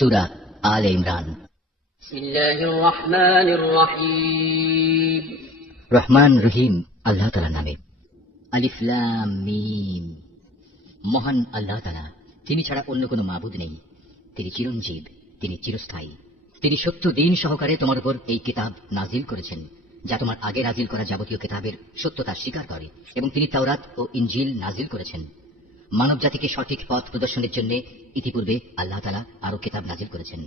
সূরা আলে ইমরান। বিসমিল্লাহির রহমানির রহিম। রহমান রহিম আল্লাহ তাআলার নামে। আলিফ লাম মিম। মহান আল্লাহ তাআলা, তিনি ছাড়া অন্য কোনো মাবুদ নেই। তিনি চিরঞ্জীব, তিনি চিরস্থায়ী। তিনি সত্য দিন সহকারে তোমার উপর এই কিতাব নাজিল করেছেন, যা তোমার আগে নাজিল করা যাবতীয় কিতাবের সত্যতা স্বীকার করে, এবং তিনি তাওরাত ও ইনজিল নাজিল করেছেন। মানব জাতিকে সঠিক পথ প্রদর্শনের জন্য ইতিপূর্বে আল্লাহ তাআলা আরো কিতাব নাজিল করেছেন।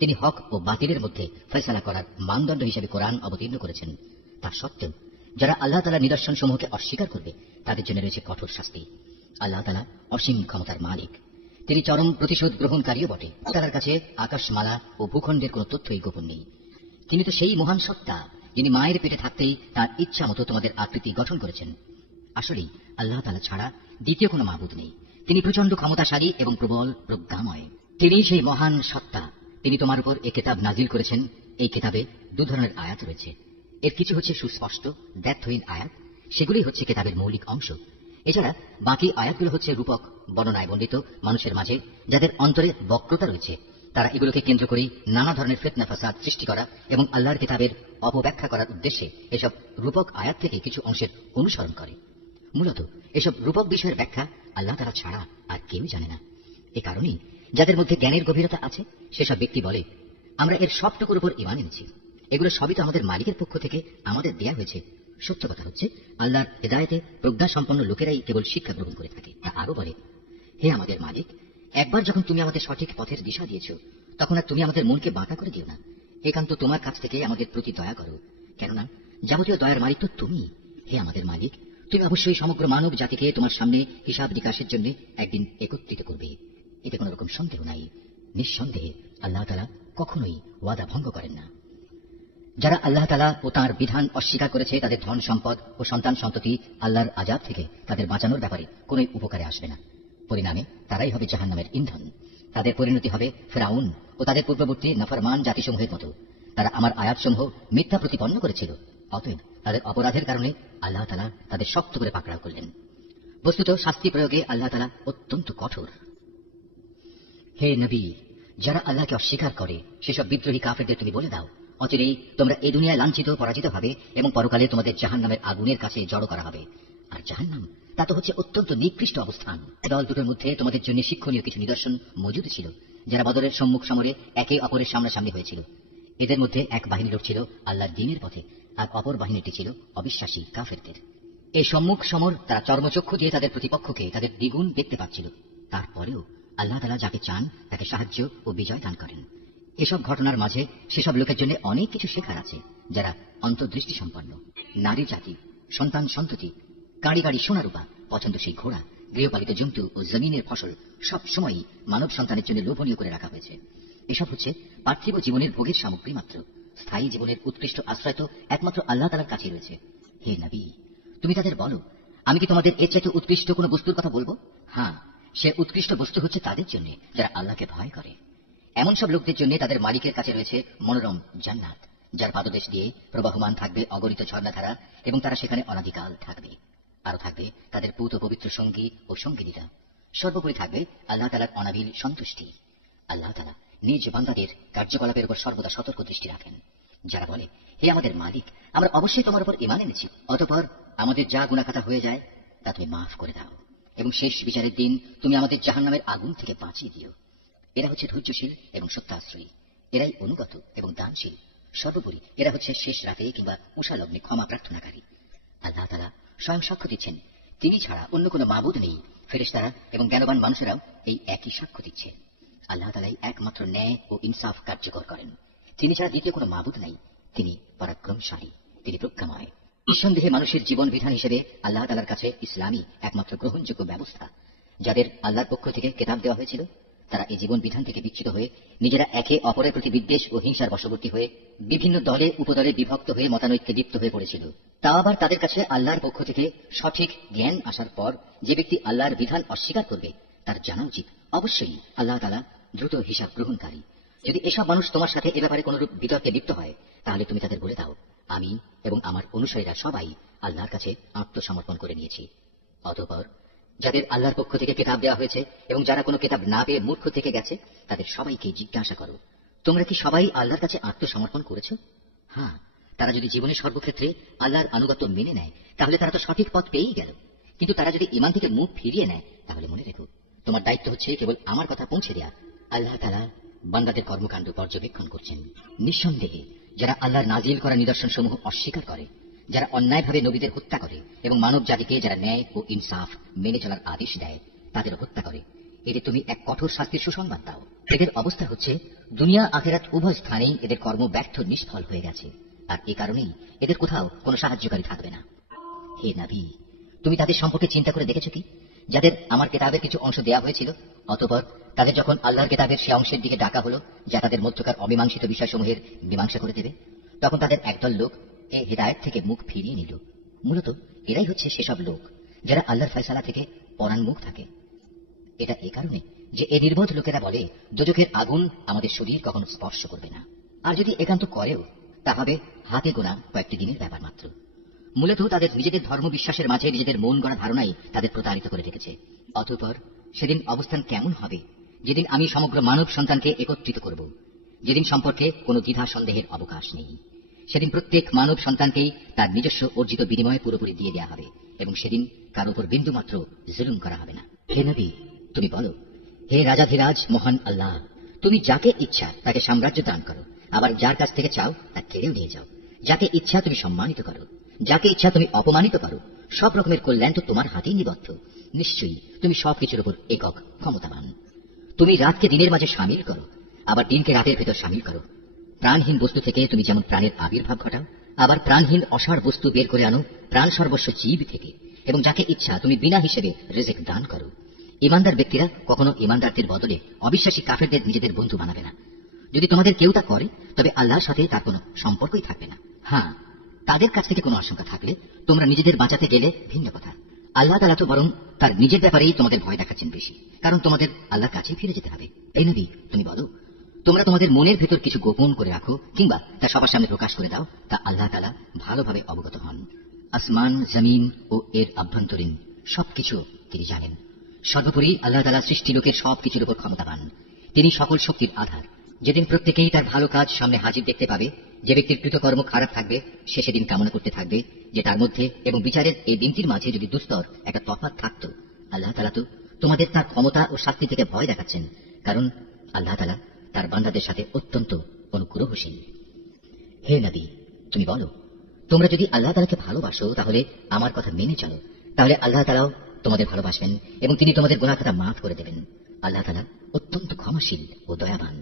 তিনি হক ও বাতিলের মধ্যে ফয়সালা করার মানদণ্ড হিসেবে কোরআন অবতীর্ণ করেছেন। তা সত্ত্বেও যারা আল্লাহ তাআলার নিদর্শন সমূহকে অস্বীকার করবে, তাদের জন্য রয়েছে কঠোর শাস্তি। আল্লাহ তাআলা অসীম ক্ষমতার মালিক, তিনি চরম প্রতিশোধ গ্রহণকারীও বটে। তার কাছে আকাশমালা ও ভূখণ্ডের কোন তথ্যই গোপন নেই। তিনি তো সেই মহান সত্তা, যিনি মায়ের পেটে থাকতেই তার ইচ্ছা মতো তোমাদের আকৃতি গঠন করেছেন। আসলেই আল্লাহ তাআলা ছাড়া দ্বিতীয় কোনো মাবুদ নেই। তিনি প্রচন্ড ক্ষমতাশালী এবং প্রবল প্রজ্ঞাময়। তিনি সেই মহান সত্তা। তিনি তোমার উপর এই কিতাব নাজিল করেছেন। এই কিতাবে দু ধরনের আয়াত রয়েছে। এর কিছু হচ্ছে সুস্পষ্ট দ্ব্যর্থহীন আয়াত, সেগুলি হচ্ছে কিতাবের মৌলিক অংশ। এছাড়া বাকি আয়াতগুলো হচ্ছে রূপক বর্ণনায় বর্ণিত মানুষের মাঝে যাদের অন্তরে বক্রতা রয়েছে। তারা এগুলোকে কেন্দ্র করেই নানা ধরনের ফিতনা ফাসাদ সৃষ্টি করা এবং আল্লাহর কিতাবের অপব্যাখ্যা করার উদ্দেশ্যে এসব রূপক আয়াত থেকে কিছু অংশের অনুসরণ করে। মূলত এসব রূপক বিষয়ের ব্যাখ্যা আল্লাহ তাআলা ছাড়া আর কেউ জানে না। এ কারণেই যাদের মধ্যে জ্ঞানের গভীরতা আছে সেসব ব্যক্তি বলে, আমরা এর সবটুকুর উপর ঈমান এনেছি। এগুলো সবই তো আমাদের মালিকের পক্ষ থেকে আমাদের দেয়া হয়েছে। সত্য কথা হচ্ছে, আল্লাহর হেদায়েতে প্রজ্ঞা সম্পন্ন লোকেরাই কেবল শিক্ষা গ্রহণ করে থাকে। তা আরো বলে, হে আমাদের মালিক, একবার যখন তুমি আমাদের সঠিক পথের দিশা দিয়েছ, তখন আর তুমি আমাদের মনকে বাঁকা করে দিও না। একান্ত তোমার কাছ থেকে আমাদের প্রতি দয়া করো, কেননা যাবতীয় দয়ার মালিক তো তুমি। হে আমাদের মালিক, তুমি অবশ্যই সমগ্র মানব জাতিকে তোমার সামনে হিসাব নিকাশের জন্য একদিন একত্রিত করবে। এতে কোন রকম সন্দেহ নাই। নিঃসন্দেহে আল্লাহ তাআলা কখনোই ওয়াদা ভঙ্গ করেন না। যারা আল্লাহ তাআলা ও তাঁর বিধান অস্বীকার করেছে, তাদের ধন সম্পদ ও সন্তান সন্ততি আল্লাহর আযাব থেকে তাদের বাঁচানোর ব্যাপারে কোন উপকারে আসবে না। পরিণামে তারাই হবে জাহান্নামের ইন্ধন। তাদের পরিণতি হবে ফিরআউন ও তাদের পূর্ববর্তী নাফরমান জাতিসমূহের মতো। তারা আমার আয়াতসমূহ মিথ্যা প্রতিপন্ন করেছিল। অতএব তাদের অপরাধের কারণে আল্লাহ তাআলা তাদের শক্ত করে পাকড়াও করলেন। বস্তুত শাস্তি প্রয়োগে আল্লাহ তাআলা অত্যন্ত কঠোর। হে নবী, যারা আল্লাহকে অস্বীকার করে সেসব বিদ্রোহী কাফেরদের তুমি বলে দাও, অচিরেই তোমরা এই দুনিয়ায় লাঞ্ছিত পরাজিত হবে এবং পরকালে তোমাদের জাহান্নামের আগুনের কাছে জড়ো করা হবে। আর জাহান্নাম তা তো হচ্ছে অত্যন্ত নিকৃষ্ট অবস্থান। দল দুটোর মধ্যে তোমাদের জন্য শিক্ষণীয় কিছু নিদর্শন মজুদ ছিল। যারা বদরের সম্মুখ সমরে একে অপরের সামনাসামনি হয়েছিল, এদের মধ্যে এক বাহিনী লোক ছিল আল্লাহর দ্বীনের পথে, আর অপর বাহিনীটি ছিল অবিশ্বাসী কাফেরদের। এই সম্মুখ সমর তারা চর্মচক্ষু দিয়ে তাদের প্রতিপক্ষকে তাদের দ্বিগুণ দেখতে পাচ্ছিল। তারপরেও আল্লাহ তাআলা যাকে চান তাকে সাহায্য ও বিজয় দান করেন। এসব ঘটনার মাঝে সেসব লোকের জন্য অনেক কিছু শেখার আছে, যারা অন্তর্দৃষ্টি সম্পন্ন। নারী জাতি, সন্তান সন্ততি, গাড়ি গাড়ি সোনারূপা, পছন্দসই ঘোড়া, গৃহপালিত জন্তু ও জমিনের ফসল সব সময়ই মানব সন্তানের জন্য লোভনীয় করে রাখা হয়েছে। এসব হচ্ছে পার্থিব জীবনের ভোগের সামগ্রী মাত্র। স্থায়ী জীবনের উৎকৃষ্ট আশ্রয় তো একমাত্র আল্লাহ তাআলার কাছে রয়েছে। হে নবী, তুমি তাদের বলো, আমি কি তোমাদের এর চাইতে উৎকৃষ্ট কোনো বস্তুর কথা বলবো? হ্যাঁ, সে উৎকৃষ্ট বস্তু হচ্ছে তাদের জন্য যারা আল্লাহকে ভয় করে। এমন সব লোকদের জন্য তাদের মালিকের কাছে রয়েছে মনোরম জান্নাত, যার পাদদেশ দিয়ে প্রবাহমান থাকবে অগণিত ঝর্ণাধারা, এবং তারা সেখানে অনাদিকাল থাকবে। আরো থাকবে তাদের পূত পবিত্র সঙ্গী ও সঙ্গিনীরা। সর্বোপরি থাকবে আল্লাহ তাআলার অনাবিল সন্তুষ্টি। আল্লাহ তাআলা নিজ বান্দাদের কার্যকলাপের উপর সর্বদা সতর্ক দৃষ্টি রাখেন। যারা বলে, হে আমাদের মালিক, আমরা অবশ্যই তোমার উপর ঈমান এনেছি, অতঃপর আমাদের যা গুনাহখাতা হয়ে যায় তা তুমি মাফ করে দাও, এবং শেষ বিচারের দিন তুমি আমাদের জাহান্নামের আগুন থেকে বাঁচিয়ে দিও। এরা হচ্ছে ধৈর্যশীল এবং সত্যাশ্রয়ী। এরাই অনুগত এবং দানশীল। সর্বোপরি এরা হচ্ছে শেষ রাতে কিংবা উষা লগ্নে ক্ষমা প্রার্থনাকারী। আল্লাহ তাআলা স্বয়ং সাক্ষ্য দিচ্ছেন, তিনি ছাড়া অন্য কোনো মাবুদ নেই। ফেরেশতারা এবং জ্ঞানবান মানুষেরাও এই একই সাক্ষ্য দিচ্ছে। আল্লাহ তাআলাই একমাত্র ন্যায় ও ইনসাফ কার্যকর করেন। তিনি ছাড়া দ্বিতীয় কোনো মাবুদ নাই। তিনি পরাক্রমশালী, তিনি প্রজ্ঞাময়। নিঃসন্দেহে মানুষের জীবন বিধান হিসেবে আল্লাহ তাআলার কাছে ইসলামই একমাত্র গ্রহণযোগ্য ব্যবস্থা। যাদের আল্লাহর পক্ষ থেকে কিতাব দেওয়া হয়েছিল, তারা এই জীবন বিধান থেকে বিচ্যুত হয়ে নিজেরা একে অপরের প্রতি বিদ্বেষ ও হিংসার বশবর্তী হয়ে বিভিন্ন দলে উপদলে বিভক্ত হয়ে মতানৈক্যে লিপ্ত হয়ে পড়েছিল। তা আবার তাদের কাছে আল্লাহর পক্ষ থেকে সঠিক জ্ঞান আসার পর যে ব্যক্তি আল্লাহর বিধান অস্বীকার করবে, তার জানা উচিত অবশ্যই আল্লাহ তাআলা দ্রুত হিসাব গ্রহণকারী। যদি এসব মানুষ তোমার সাথে এ ব্যাপারে কোনরূপ বিতর্কে লিপ্ত হয়, তাহলে তুমি তাদের বলে দাও, আমি এবং আমার অনুসারীরা সবাই আল্লাহর কাছে আত্মসমর্পণ করে নিয়েছি। অতঃপর যাদের আল্লাহর পক্ষ থেকে কিতাব দেওয়া হয়েছে এবং যারা কোনো কিতাব না পেয়ে মূর্খ থেকে গেছে, তাদের সবাইকে জিজ্ঞাসা করো, তোমরা কি সবাই আল্লাহর কাছে আত্মসমর্পণ করেছ? হ্যাঁ, তারা যদি জীবনের সর্বক্ষেত্রে আল্লাহর আনুগত্য মেনে নেয়, তাহলে তারা তো সঠিক পথ পেয়েই গেল। কিন্তু তারা যদি ঈমান থেকে মুখ ফিরিয়ে নেয়, তাহলে মনে রেখো, তোমার দায়িত্ব হচ্ছে কেবল আমার কথা পৌঁছে দেয়া। আল্লাহ তাআলা বান্দাদের কর্মকাণ্ড পর্যবেক্ষণ করছেন। নিঃসন্দেহে যারা আল্লাহর নাজিল করা নিদর্শন সমূহ অস্বীকার করে, যারা অন্যায়ভাবে নবীদের হত্যা করে এবং মানব জাতিকে যারা ন্যায় ও ইনসাফ মেনে চলার আদেশ দেয়, তাদের হত্যা করে, এদের তুমি এক কঠোর শাস্তির সুসংবাদ দাও। এদের অবস্থা হচ্ছে দুনিয়া আখিরাত উভয় স্থানেই এদের কর্ম ব্যর্থ নিষ্ফল হয়ে গেছে, আর এ কারণেই এদের কোথাও কোনো সাহায্যকারী থাকবে না। হে নবী, তুমি তাদের সম্পর্কে চিন্তা করে দেখেছো কি, যাদের আমার কিতাবের কিছু অংশ দেয়া হয়েছিল, অতঃপর তাদের যখন আল্লাহর কিতাবের সে অংশের দিকে ডাকা হলো যা তাদের মধ্যকার অমীমাংসিত বিষয়সমূহের মীমাংসা করে দেবে, তখন তাদের একদল লোক এই হিদায়াত থেকে মুখ ফিরিয়ে নিল। মূলত এরাই হচ্ছে সেসব লোক যারা আল্লাহর ফয়সালা থেকে পরান্মুখ থাকে। এটা এ কারণে যে এ নির্বোধ লোকেরা বলে দোজখের আগুন আমাদের শরীর কখনো স্পর্শ করবে না, আর যদি একান্ত করেও তা হবে হাতে গোনা কয়েকটি দিনের ব্যাপার মাত্র। মূলত তাদের নিজেদের ধর্ম বিশ্বাসের মাঝে নিজেদের মন গড়া ধারণাই তাদের প্রতারিত করে রেখেছে। অতঃপর সেদিন অবস্থান কেমন হবে, যেদিন আমি সমগ্র মানব সন্তানকে একত্রিত করব, যেদিন সম্পর্কে কোনো দ্বিধা সন্দেহের অবকাশ নেই। সেদিন প্রত্যেক মানব সন্তানকেই তার নিজস্ব অর্জিত বিনিময়ে পুরোপুরি দিয়ে দেওয়া হবে, এবং সেদিন কার উপর বিন্দুমাত্র জুলুম করা হবে না। হে নবী, তুমি বলো, হে রাজাধিরাজ মহান আল্লাহ, তুমি যাকে ইচ্ছা তাকে সাম্রাজ্য দান করো, আবার যার কাছ থেকে চাও তা কেড়েও নিয়ে যাও। যাকে ইচ্ছা তুমি সম্মানিত করো, যাকে ইচ্ছা তুমি অপমানিত করো। সব রকমের কল্যাণ তো তোমার হাতেই নিবদ্ধ। নিশ্চয়ই তুমি সবকিছুর উপর একক ক্ষমতাবান। তুমি রাতকে দিনের মাঝে সামিল করো, আবার দিনকে রাতের ভেতর সামিল করো। প্রাণহীন বস্তু থেকে তুমি যেমন প্রাণের আবির্ভাব ঘটাও, আবার প্রাণহীন অসাড় বস্তু বের করে আনো প্রাণ সর্বস্ব জীব থেকে, এবং যাকে ইচ্ছা তুমি বিনা হিসেবে রিজিক দান করো। ইমানদার ব্যক্তিরা কখনো ইমানদারদের বদলে অবিশ্বাসী কাফেরদের নিজেদের বন্ধু বানাবে না। যদি তোমাদের কেউ তা করে, তবে আল্লাহর সাথে তার কোনো সম্পর্কই থাকবে না। হ্যাঁ, তাদের কাছ থেকে কোনো আশঙ্কা থাকলে তোমরা নিজেদের বাঁচাতে গেলে ভিন্ন কথা। আল্লাহ তাআলা তো বরং তার নিজের ব্যাপারেই তোমাদের ভয় দেখাচ্ছেন বেশি, কারণ তোমাদের আল্লাহর কাছেই ফিরে যেতে হবে। এই নবী, তুমি বলো, তোমরা তোমাদের মনের ভেতর কিছু গোপন করে রাখো কিংবা তা সবার সামনে প্রকাশ করে দাও, তা আল্লাহ তাআলা ভালোভাবে অবগত হন। আসমান, জমিন ও এর আভ্যন্তরীণ সবকিছু তিনি জানেন। সর্বোপরি আল্লাহ তাআলা সৃষ্টি লোকের সবকিছুর উপর ক্ষমতাবান। তিনি সকল শক্তির আধার। যেদিন প্রত্যেকেই তার ভালো কাজ সামনে হাজির দেখতে পাবে, যে ব্যক্তির কৃতকর্ম খারাপ থাকবে সে সেদিন কামনা করতে থাকবে যে তার মধ্যে এবং বিচারের এই দিনটির মাঝে যদি দুস্তর একটা তফাৎ থাকত। আল্লাহ তাআলা তো তোমাদের তার ক্ষমতা ও শাস্তি থেকে ভয় দেখাচ্ছেন, কারণ আল্লাহ তাআলা তার বান্দাদের সাথে অত্যন্ত অনুগ্রহশীল। হে নবী, তুমি বলো, তোমরা যদি আল্লাহ তাআলাকে ভালোবাসো তাহলে আমার কথা মেনে চলো, তাহলে আল্লাহ তাআলাও তোমাদের ভালোবাসবেন এবং তিনি তোমাদের গুনাহ খাতা মাফ করে দেবেন। আল্লাহ তাআলা অত্যন্ত ক্ষমাশীল ও দয়াবান।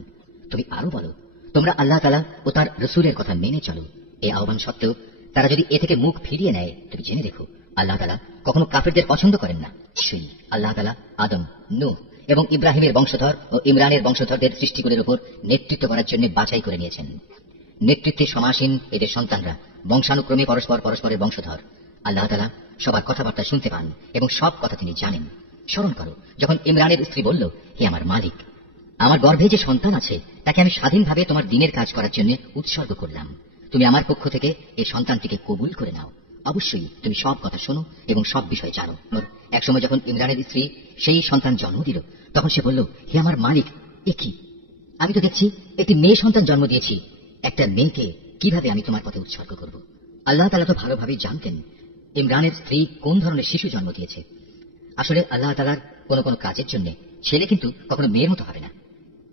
তুমি আরো বলো, তোমরা আল্লাহ তাআলা ও তার রাসূলের কথা মেনে চলো। এই আহ্বান সত্ত্বেও তারা যদি এ থেকে মুখ ফিরিয়ে নেয়, তুমি জেনে রেখো, আল্লাহ তাআলা কখনো কাফেরদের পছন্দ করেন না। সেই আল্লাহ তাআলা আদম, নূহ এবং ইব্রাহিমের বংশধর ও ইমরানের বংশধরদের সৃষ্টিগুলোর উপর নেতৃত্ব করার জন্য বাছাই করে নিয়েছেন। নেতৃত্বে সমাসীন এদের সন্তানরা বংশানুক্রমে পরস্পরের বংশধর। আল্লাহ তাআলা সবার কথাবার্তা শুনতে পান এবং সব কথা তিনি জানেন। স্মরণ করো, যখন ইমরানের স্ত্রী বলল, হে আমার মালিক, আমার গর্ভে যে সন্তান আছে তাকে আমি স্বাধীনভাবে তোমার দ্বীনের কাজ করার জন্য উৎসর্গ করলাম। তুমি আমার পক্ষ থেকে এই সন্তানটিকে কবুল করে নাও। অবশ্যই তুমি সব কথা শোনো এবং সব বিষয় জানো। একসময় যখন ইমরানের স্ত্রী সেই সন্তান জন্ম দিল, তখন সে বলল, হে আমার মালিক, এ কি? আমি তো দেখছি একটি মেয়ে সন্তান জন্ম দিয়েছি। একটা মেয়েকে কিভাবে আমি তোমার পথে উৎসর্গ করব? আল্লাহ তাআলা তো ভালোভাবেই জানতেন ইমরানের স্ত্রী কোন ধরনের শিশু জন্ম দিয়েছে। আসলে আল্লাহ তাআলার কোন কোন কাজের জন্য ছেলে কিন্তু কখনো মেয়ের মতো হবে না।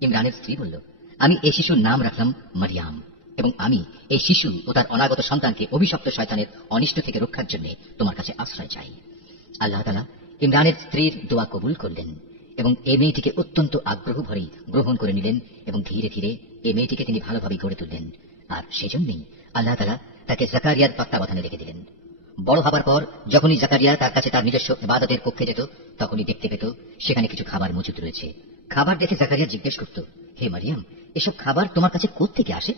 ইমরানের স্ত্রী বলল, আমি এই শিশুর নাম রাখলাম মারিয়াম, এবং আমি এই শিশু ও তার অনাগত সন্তানকে অভিশপ্ত শয়তানের অনিষ্ট থেকে রক্ষার জন্য তোমার কাছে আশ্রয় চাই। আল্লাহ তাআলা ইমরানের স্ত্রীর দোয়া কবুল করলেন এবং এই মেয়েটিকে অত্যন্ত আগ্রহ ভরে গ্রহণ করে নিলেন, এবং ধীরে ধীরে এই মেয়েটিকে তিনি ভালোভাবে গড়ে তুললেন। আর সেজন্যই আল্লাহ তাআলা তাকে জাকারিয়ার তত্ত্বাবধানে রেখে দিলেন। বড় হবার পর যখনই জাকারিয়া তার কাছে তার নিজস্ব ইবাদতের কক্ষে যেত, তখনই দেখতে পেত সেখানে কিছু খাবার মজুদ রয়েছে। খাবার দেখে জাকারিয়া জিজ্ঞেস করত, হে মারিয়াম, এসব খাবার তোমার কাছে কোত্থেকে আসে?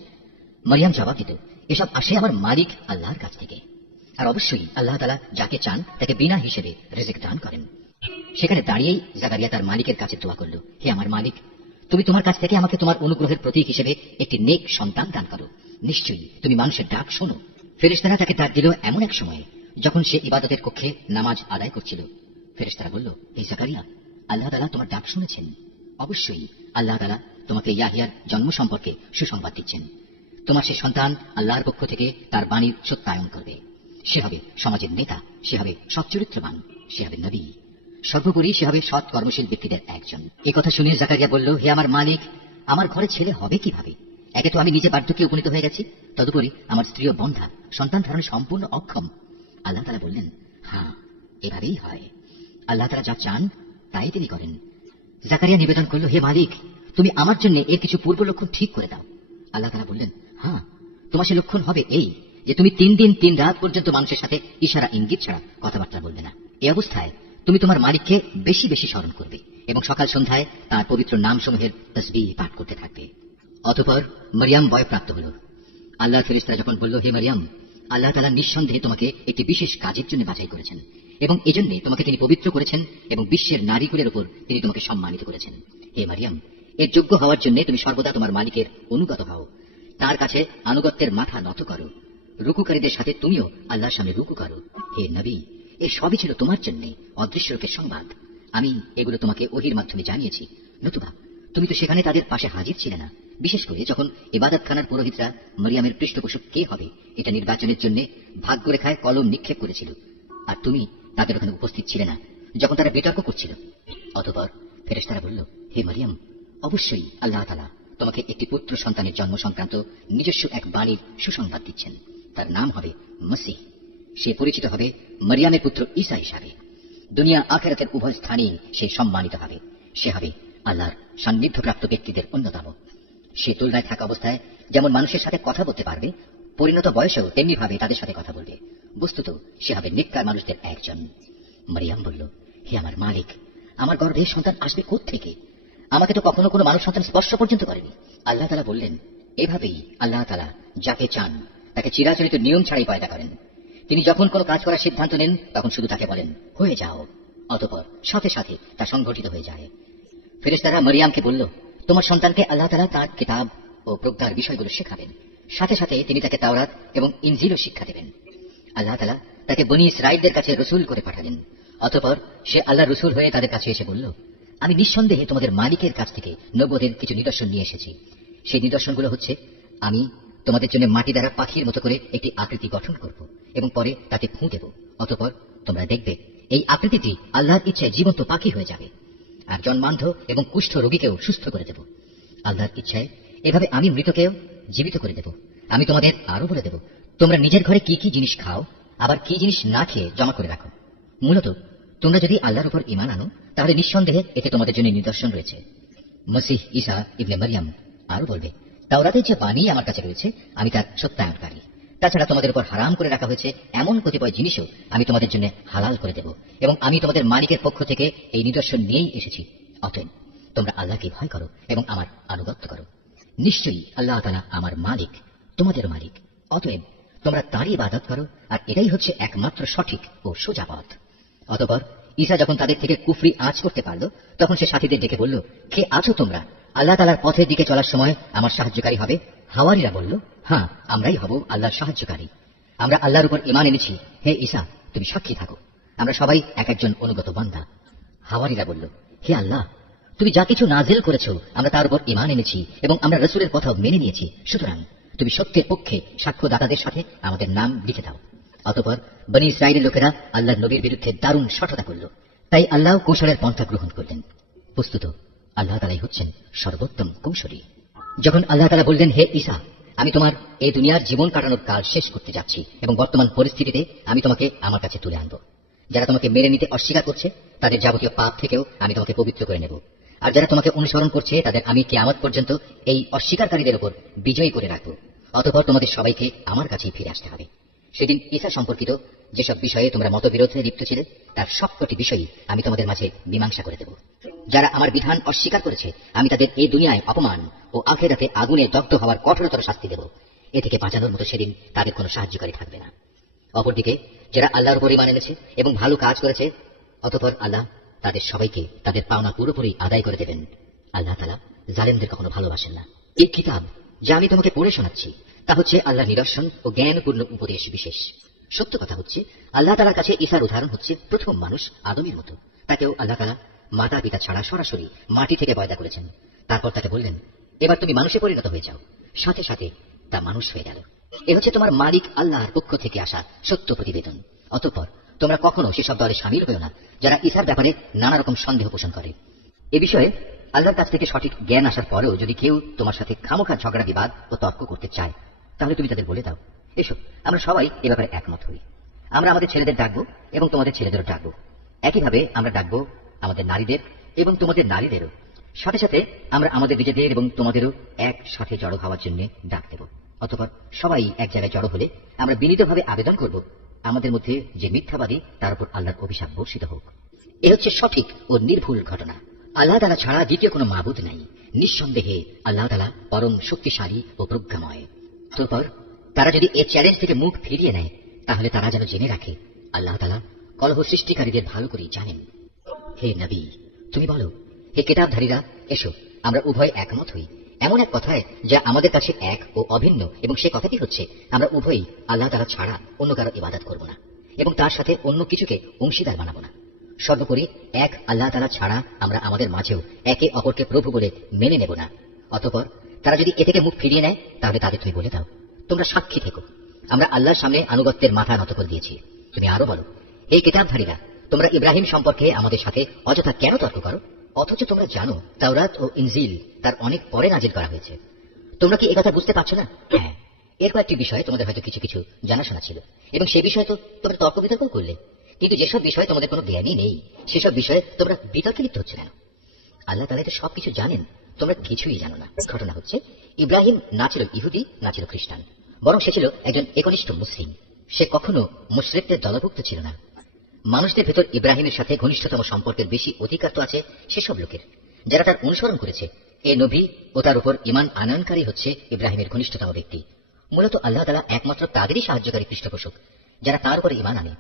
মারিয়াম জবাব দিত, এসব আসে আমার মালিক আল্লাহর কাছ থেকে। আর অবশ্যই আল্লাহ তাআলা যাকে চান তাকে বিনা হিসেবে রিজিক দান করেন। সেখানে দাঁড়িয়েই জাকারিয়া তার মালিকের কাছে দোয়া করল, হে আমার মালিক, তুমি তোমার কাছ থেকে আমাকে তোমার অনুগ্রহের প্রতীক হিসেবে একটি নেক সন্তান দান করো। নিশ্চয়ই তুমি মানুষের ডাক শোনো। ফেরেশতারা তাকে ডাক দিল এমন এক সময়ে যখন সে ইবাদতের কক্ষে নামাজ আদায় করছিল। ফেরেশতারা বলল, হে জাকারিয়া, আল্লাহ তাআলা তোমার ডাক শুনেছেন। অবশ্যই আল্লাহ তাআলা তোমাকে ইয়াহিয়ার জন্ম সম্পর্কে সুসংবাদ দিচ্ছেন। তোমার সে সন্তান আল্লাহর পক্ষ থেকে তার বাণীর সত্যায়ন করবে। সে হবে সমাজের নেতা, সে হবে সচ্চরিত্রবান, সে হবে নবী, সর্বোপরি সে হবে সৎ কর্মশীল ব্যক্তিদের একজন। এ কথা শুনে জাকারিয়া বলল, হে আমার মালিক, আমার ঘরে ছেলে হবে কিভাবে? একে তো আমি নিজে বার্ধক্যে উপনীত হয়ে গেছি, তদুপরি আমার স্ত্রীও বন্ধা, সন্তান ধারণে সম্পূর্ণ অক্ষম। আল্লাহ তাআলা বললেন, হ্যাঁ, এভাবেই হয়। আল্লাহ তাআলা যা চান তাই তিনি করেন। জাকারিয়া নিবেদন করল, হে মালিক, তুমি আমার জন্য এর কিছু পূর্ব লক্ষণ ঠিক করে দাও। আল্লাহ তাআলা বললেন, হ্যাঁ, তোমার সে লক্ষণ হবে এই যে তুমি 3 দিন 3 রাত পর্যন্ত মানুষের সাথে ইশারা ইঙ্গিত ছাড়া কথাবার্তা বলবে না। এই অবস্থায় তুমি তোমার মালিককে বেশি বেশি স্মরণ করবে এবং সকাল সন্ধ্যায় তার পবিত্র নামসমূহের তসবিহ পাঠ করতে থাকবে। অতঃপর মরিয়ম ভয়প্রাপ্ত হল। আল্লাহর ফেরেশতারা যখন বলল, হে মরিয়ম, আল্লাহ তাআলা নিঃসন্দেহে তোমাকে একটি বিশেষ কাজের জন্য বাছাই করেছেন এবং এজন্য তোমাকে তিনি পবিত্র করেছেন এবং বিশ্বের নারীকুলের উপর তিনি তোমাকে সম্মানিত করেছেন। হে মরিয়ম, এর যোগ্য হওয়ার জন্য তুমি সর্বদা তোমার মালিকের অনুগত হও, তার কাছে আনুগত্যের মাথা নত করো, রুকুকারীদের সাথে তুমিও আল্লাহর সামনে রুকু করো। হে নবী, এ সবই ছিল তোমার জন্য অদৃশ্য লোকের সংবাদ। আমি এগুলো তোমাকে ওহির মাধ্যমে জানিয়েছি, নতুবা তুমি তো সেখানে তাদের পাশে হাজির ছিলে না। বিশেষ করে যখন ইবাদতখানার পুরোহিতরা মরিয়ামের পৃষ্ঠপোষক কে হবে এটা নির্বাচনের জন্য ভাগ্যরেখায় কলম নিক্ষেপ করেছিল, আর তুমি তাদের ওখানে উপস্থিত ছিলে না যখন তারা বিতর্ক করছিল। অতঃপর ফেরেশতারা বলল, হে মরিয়ম, অবশ্যই আল্লাহ তাআলা তোমাকে একটি পুত্র সন্তানের জন্ম সংক্রান্ত নিজস্ব এক বাণীর সুসংবাদ দিচ্ছেন। তার নাম হবে মসীহ। সে পরিচিত হবে মরিয়ামের পুত্র ঈসা হিসাবে। দুনিয়া আখিরাতের উভয় স্থানেই সে সম্মানিত হবে। সে হবে আল্লাহর সান্নিধ্যপ্রাপ্ত ব্যক্তিদের অন্যতম। সে তুলনায় থাকা অবস্থায় যেমন মানুষের সাথে কথা বলতে পারবে, পরিণত বয়সেও তেমনি ভাবে তাদের সাথে কথা বলবে। বস্তুত সে হবে নেককার মানুষদের একজন। মরিয়াম বলল, হে আমার মালিক, আমার গর্ভে সন্তান আসবে কোত্থেকে? আমাকে তো কখনো কোনো মানব সন্তান স্পর্শ পর্যন্ত করেনি। আল্লাহ তাআলা বললেন, এভাবেই আল্লাহ তাআলা যাকে চান তাকে চিরাচরিত নিয়ম ছাড়াই পয়দা করেন। তিনি যখন কোনো কাজ করার সিদ্ধান্ত নেন তখন শুধু তাকে বলেন, হয়ে যাও, অতঃপর সাথে সাথে তা সংঘটিত হয়ে যায়। ফেরেশতারা মরিয়ামকে বলল, তোমার সন্তানকে আল্লাহ তাআলা তাঁর কিতাব ও প্রজ্ঞার বিষয়গুলো শেখাবেন, সাথে সাথে তিনি তাকে তাওরাত এবং ইনজিলও শিক্ষা দেবেন। আল্লাহ তাআলা তাকে বনী ইসরাঈলদের কাছে রসুল করে পাঠালেন। অতঃপর সে আল্লাহর রসুল হয়ে তাদের কাছে এসে বলল, আমি নিঃসন্দেহে তোমাদের মালিকের কাছ থেকে নবুয়তের কিছু নিদর্শন নিয়ে এসেছি। সেই নিদর্শনগুলো হচ্ছে, আমি তোমাদের জন্য মাটি দ্বারা পাখির মতো করে একটি আকৃতি গঠন করব এবং পরে তাতে ফুঁ দেব। অতঃপর তোমরা দেখবে এই আকৃতিটি আল্লাহর ইচ্ছায় জীবন্ত পাখি হয়ে যাবে, আর জন্মান্ধ এবং কুষ্ঠ রোগীকেও সুস্থ করে দেব। আল্লাহর ইচ্ছায় এভাবে আমি মৃতকেও জীবিত করে দেব। আমি তোমাদের আরো বলে দেব, তোমরা নিজের ঘরে কি কি জিনিস খাও, আবার কি জিনিস না খেয়ে জমা করে রাখো। মূলত তোমরা যদি আল্লাহর উপর ঈমান আনো তাহলে নিঃসন্দেহে এতে তোমাদের জন্য নিদর্শন রয়েছে। মসীহ ঈসা ইবনে মরিয়ম আরো বলবে, তাওরাতের যে বাণী আমার কাছে রয়েছে আমি তার সত্যায়নকারী। তাছাড়া তোমাদের উপর হারাম করে রাখা হয়েছে এমন কতিপয় জিনিসও আমি তোমাদের জন্য হালাল করে দেব, এবং আমি তোমাদের মালিকের পক্ষ থেকে এই নিদর্শন নিয়েই এসেছি। অতএব তোমরা আল্লাহকে ভয় করো এবং আমার আনুগত্য করো। নিশ্চয়ই আল্লাহ তাআলা আমার মালিক, তোমাদের মালিক। অতএব তোমরা তাঁরই ইবাদত করো, আর এটাই হচ্ছে একমাত্র সঠিক ও সোজা পথ। অতঃপর ঈসা যখন তাদের থেকে কুফরি আঁচ করতে পারল তখন সে সাথীদের ডেকে বলল, কে আছো তোমরা? আল্লাহ তাআলার পথের দিকে চলার সময় আমার সাহায্যকারী হবে। হাওয়ারীরা বলল, হ্যাঁ, আমরাই হব আল্লাহর সাহায্যকারী। আমরা আল্লাহর উপর ঈমান এনেছি। হে ঈসা, তুমি সাক্ষী থাকো, আমরা সবাই এক একজন অনুগত বান্দা। হাওয়ারীরা বলল, হে আল্লাহ, তুমি যা কিছু নাজিল করেছ আমরা তার উপর ঈমান এনেছি এবং আমরা রাসূলের কথাও মেনে নিয়েছি। সুতরাং তুমি সত্যের পক্ষে সাক্ষ্যদাতাদের সাথে আমাদের নাম লিখে দাও। অতঃপর বনী ইসরাঈলের লোকেরা আল্লাহর নবীর বিরুদ্ধে দারুণ শঠতা করল, তাই আল্লাহ কৌশলের পন্থা গ্রহণ করলেন। বস্তুত আল্লাহ তাআলাই হচ্ছেন সর্বোত্তম কৌশলী। যখন আল্লাহ তাআলা বললেন, হে ঈসা, আমি তোমার এই দুনিয়ার জীবন কাটানোর কাল শেষ করতে যাচ্ছি এবং বর্তমান পরিস্থিতিতে আমি তোমাকে আমার কাছে তুলে আনব। যারা তোমাকে মেনে নিতে অস্বীকার করছে তাদের যাবতীয় পাপ থেকেও আমি তোমাকে পবিত্র করে নেব, আর যারা তোমাকে অনুসরণ করছে তাদের আমি কিয়ামত পর্যন্ত এই অস্বীকারীদের উপর বিজয়ী করে রাখব। অতঃপর তোমাদের সবাইকে আমার কাছেই ফিরে আসতে হবে। সেদিন ঈসা সম্পর্কিত যেসব বিষয়ে তোমরা মতবিরোধে লিপ্ত ছিলে তার সবকটি বিষয়ই আমি তোমাদের মাঝে মীমাংসা করে দেব। যারা আমার বিধান অস্বীকার করেছে আমি তাদের এই দুনিয়ায় অপমান ও আখিরাতে আগুনে দগ্ধ হওয়ার কঠোরতর শাস্তি দেব। এ থেকে বাঁচানোর মতো সেদিন তাদের কোনো সাহায্যকারী থাকবে না। অপরদিকে যারা আল্লাহর উপর ঈমান এনেছে এবং ভালো কাজ করেছে, অতঃপর আল্লাহ তাদের সবাইকে তাদের পাওনা পুরোপুরি আদায় করে দেবেন। আল্লাহ তাআলা জালেমদের কখনো ভালোবাসেন না। এই কিতাব যা আমি তোমাকে পড়ে শোনাচ্ছি তা হচ্ছে আল্লাহর নিদর্শন ও জ্ঞানপূর্ণ উপদেশ বিশেষ। সত্য কথা হচ্ছে, আল্লাহ তাআলার কাছে ঈসার উদাহরণ হচ্ছে প্রথম মানুষ আদমের মতো। তাকেও আল্লাহ তাআলা মাতা পিতা ছাড়া সরাসরি মাটি থেকে পয়দা করেছেন। তারপর তাকে বললেন, এবার তুমি মানুষে পরিণত হয়ে যাও। সাথে সাথে তা মানুষ হয়ে গেল। এ হচ্ছে তোমার মালিক আল্লাহর পক্ষ থেকে আসা সত্য প্রতিবেদন। অতঃপর তোমরা কখনো সেসব দলে সামিল হয়েও না যারা ঈসার ব্যাপারে নানা রকম সন্দেহ পোষণ করে। এ বিষয়ে আল্লাহর কাছ থেকে সঠিক জ্ঞান আসার পরেও যদি কেউ তোমার সাথে খামোখা ঝগড়া বিবাদ ও তর্ক করতে চায়, তাহলে তুমি তাদের বলে দাও, এসো আমরা সবাই এ ব্যাপারে একমত হই। আমরা আমাদের ছেলেদের ডাকবো এবং তোমাদের ছেলেদেরও ডাকবো। একইভাবে আমরা ডাকবো আমাদের নারীদের এবং তোমাদের নারীদেরও। সাথে সাথে আমরা আমাদের নিজেদের এবং তোমাদেরও একসাথে জড়ো হওয়ার জন্য ডাক দেব। অতঃপর সবাই এক জায়গায় জড়ো হলে আমরা বিনীতভাবে আবেদন করব, আমাদের মধ্যে যে মিথ্যাবাদী তার উপর আল্লাহর অভিশাপ বর্ষিত হোক। এ হচ্ছে সঠিক ও নির্ভুল ঘটনা। আল্লাহ তাআলা ছাড়া দ্বিতীয় কোনো মাবুদ নাই। নিঃসন্দেহে আল্লাহ তাআলা পরম শক্তিশালী ও প্রজ্ঞাময়। তারপর তারা যদি এ চ্যালেঞ্জ থেকে মুখ ফিরিয়ে নেয়, তাহলে তারা যেন জেনে রাখে আল্লাহ তাআলা কলহ সৃষ্টিকারীদের ভালো করেই জানেন। হে নবী, তুমি বলো, হে কিতাবধারীরা, এসো আমরা উভয় একমত হই এমন এক কথায় যা আমাদের কাছে এক ও অভিন্ন, এবং সে কথাটি হচ্ছে আমরা উভয়ই আল্লাহ তাআলা ছাড়া অন্য কারো ইবাদত করব না এবং তার সাথে অন্য কিছুকে অংশীদার বানাবো না। সর্বোপরি এক আল্লাহ তাআলা ছাড়া আমরা আমাদের মাঝেও একে অপরকে প্রভু বলে মেনে নেব না। অতঃপর তারা যদি এ থেকে মুখ ফিরিয়ে নেয়, তাহলে তাদের তুমি বলে দাও, তোমরা সাক্ষী থেকো, আমরা আল্লাহর সামনে আনুগত্যের মাথা নত করে দিয়েছি। তুমি আরো বলো, হে কিতাবধারীরা, তোমরা ইব্রাহিম সম্পর্কে আমাদের সাথে অযথা কেন তর্ক করো, অথচ তোমরা জানো তাওরাত ও ইনজিল তার অনেক পরে নাজিল করা হয়েছে। তোমরা কি একথা বুঝতে পারছো না? হ্যাঁ, এর কয়েকটি বিষয়ে তোমাদের হয়তো কিছু কিছু জানাশোনা ছিল এবং সে বিষয়ে তো তোমরা তর্ক বিতর্ক করলে, কিন্তু যেসব বিষয়ে তোমাদের কোনো জ্ঞানই নেই সেসব বিষয়ে তোমরা বিতর্কে লিপ্ত হচ্ছে কেন? আল্লাহ তাআলা তো সবকিছু জানেন, তোমরা কিছুই জানো না। ঘটনা হচ্ছে, ইব্রাহিম না ছিল ইহুদি না ছিল খ্রিস্টান, বরং সে ছিল একজন একনিষ্ঠ মুসলিম। সে কখনো মুশরিকদের দলভুক্ত ছিল না। মানুষদের ভেতর ইব্রাহিমের সাথে ঘনিষ্ঠতম সম্পর্কের বেশি অধিকার তো আছে সেসব লোকের যারা তার অনুসরণ করেছে। এই নবী ও তার উপর ঈমান আনয়নকারী হচ্ছে ইব্রাহিমের ঘনিষ্ঠতম ব্যক্তি। মূলত আল্লাহ তাআলা একমাত্র তাদেরই সাহায্যকারী পৃষ্ঠপোষক যারা তার উপর ঈমান আনে।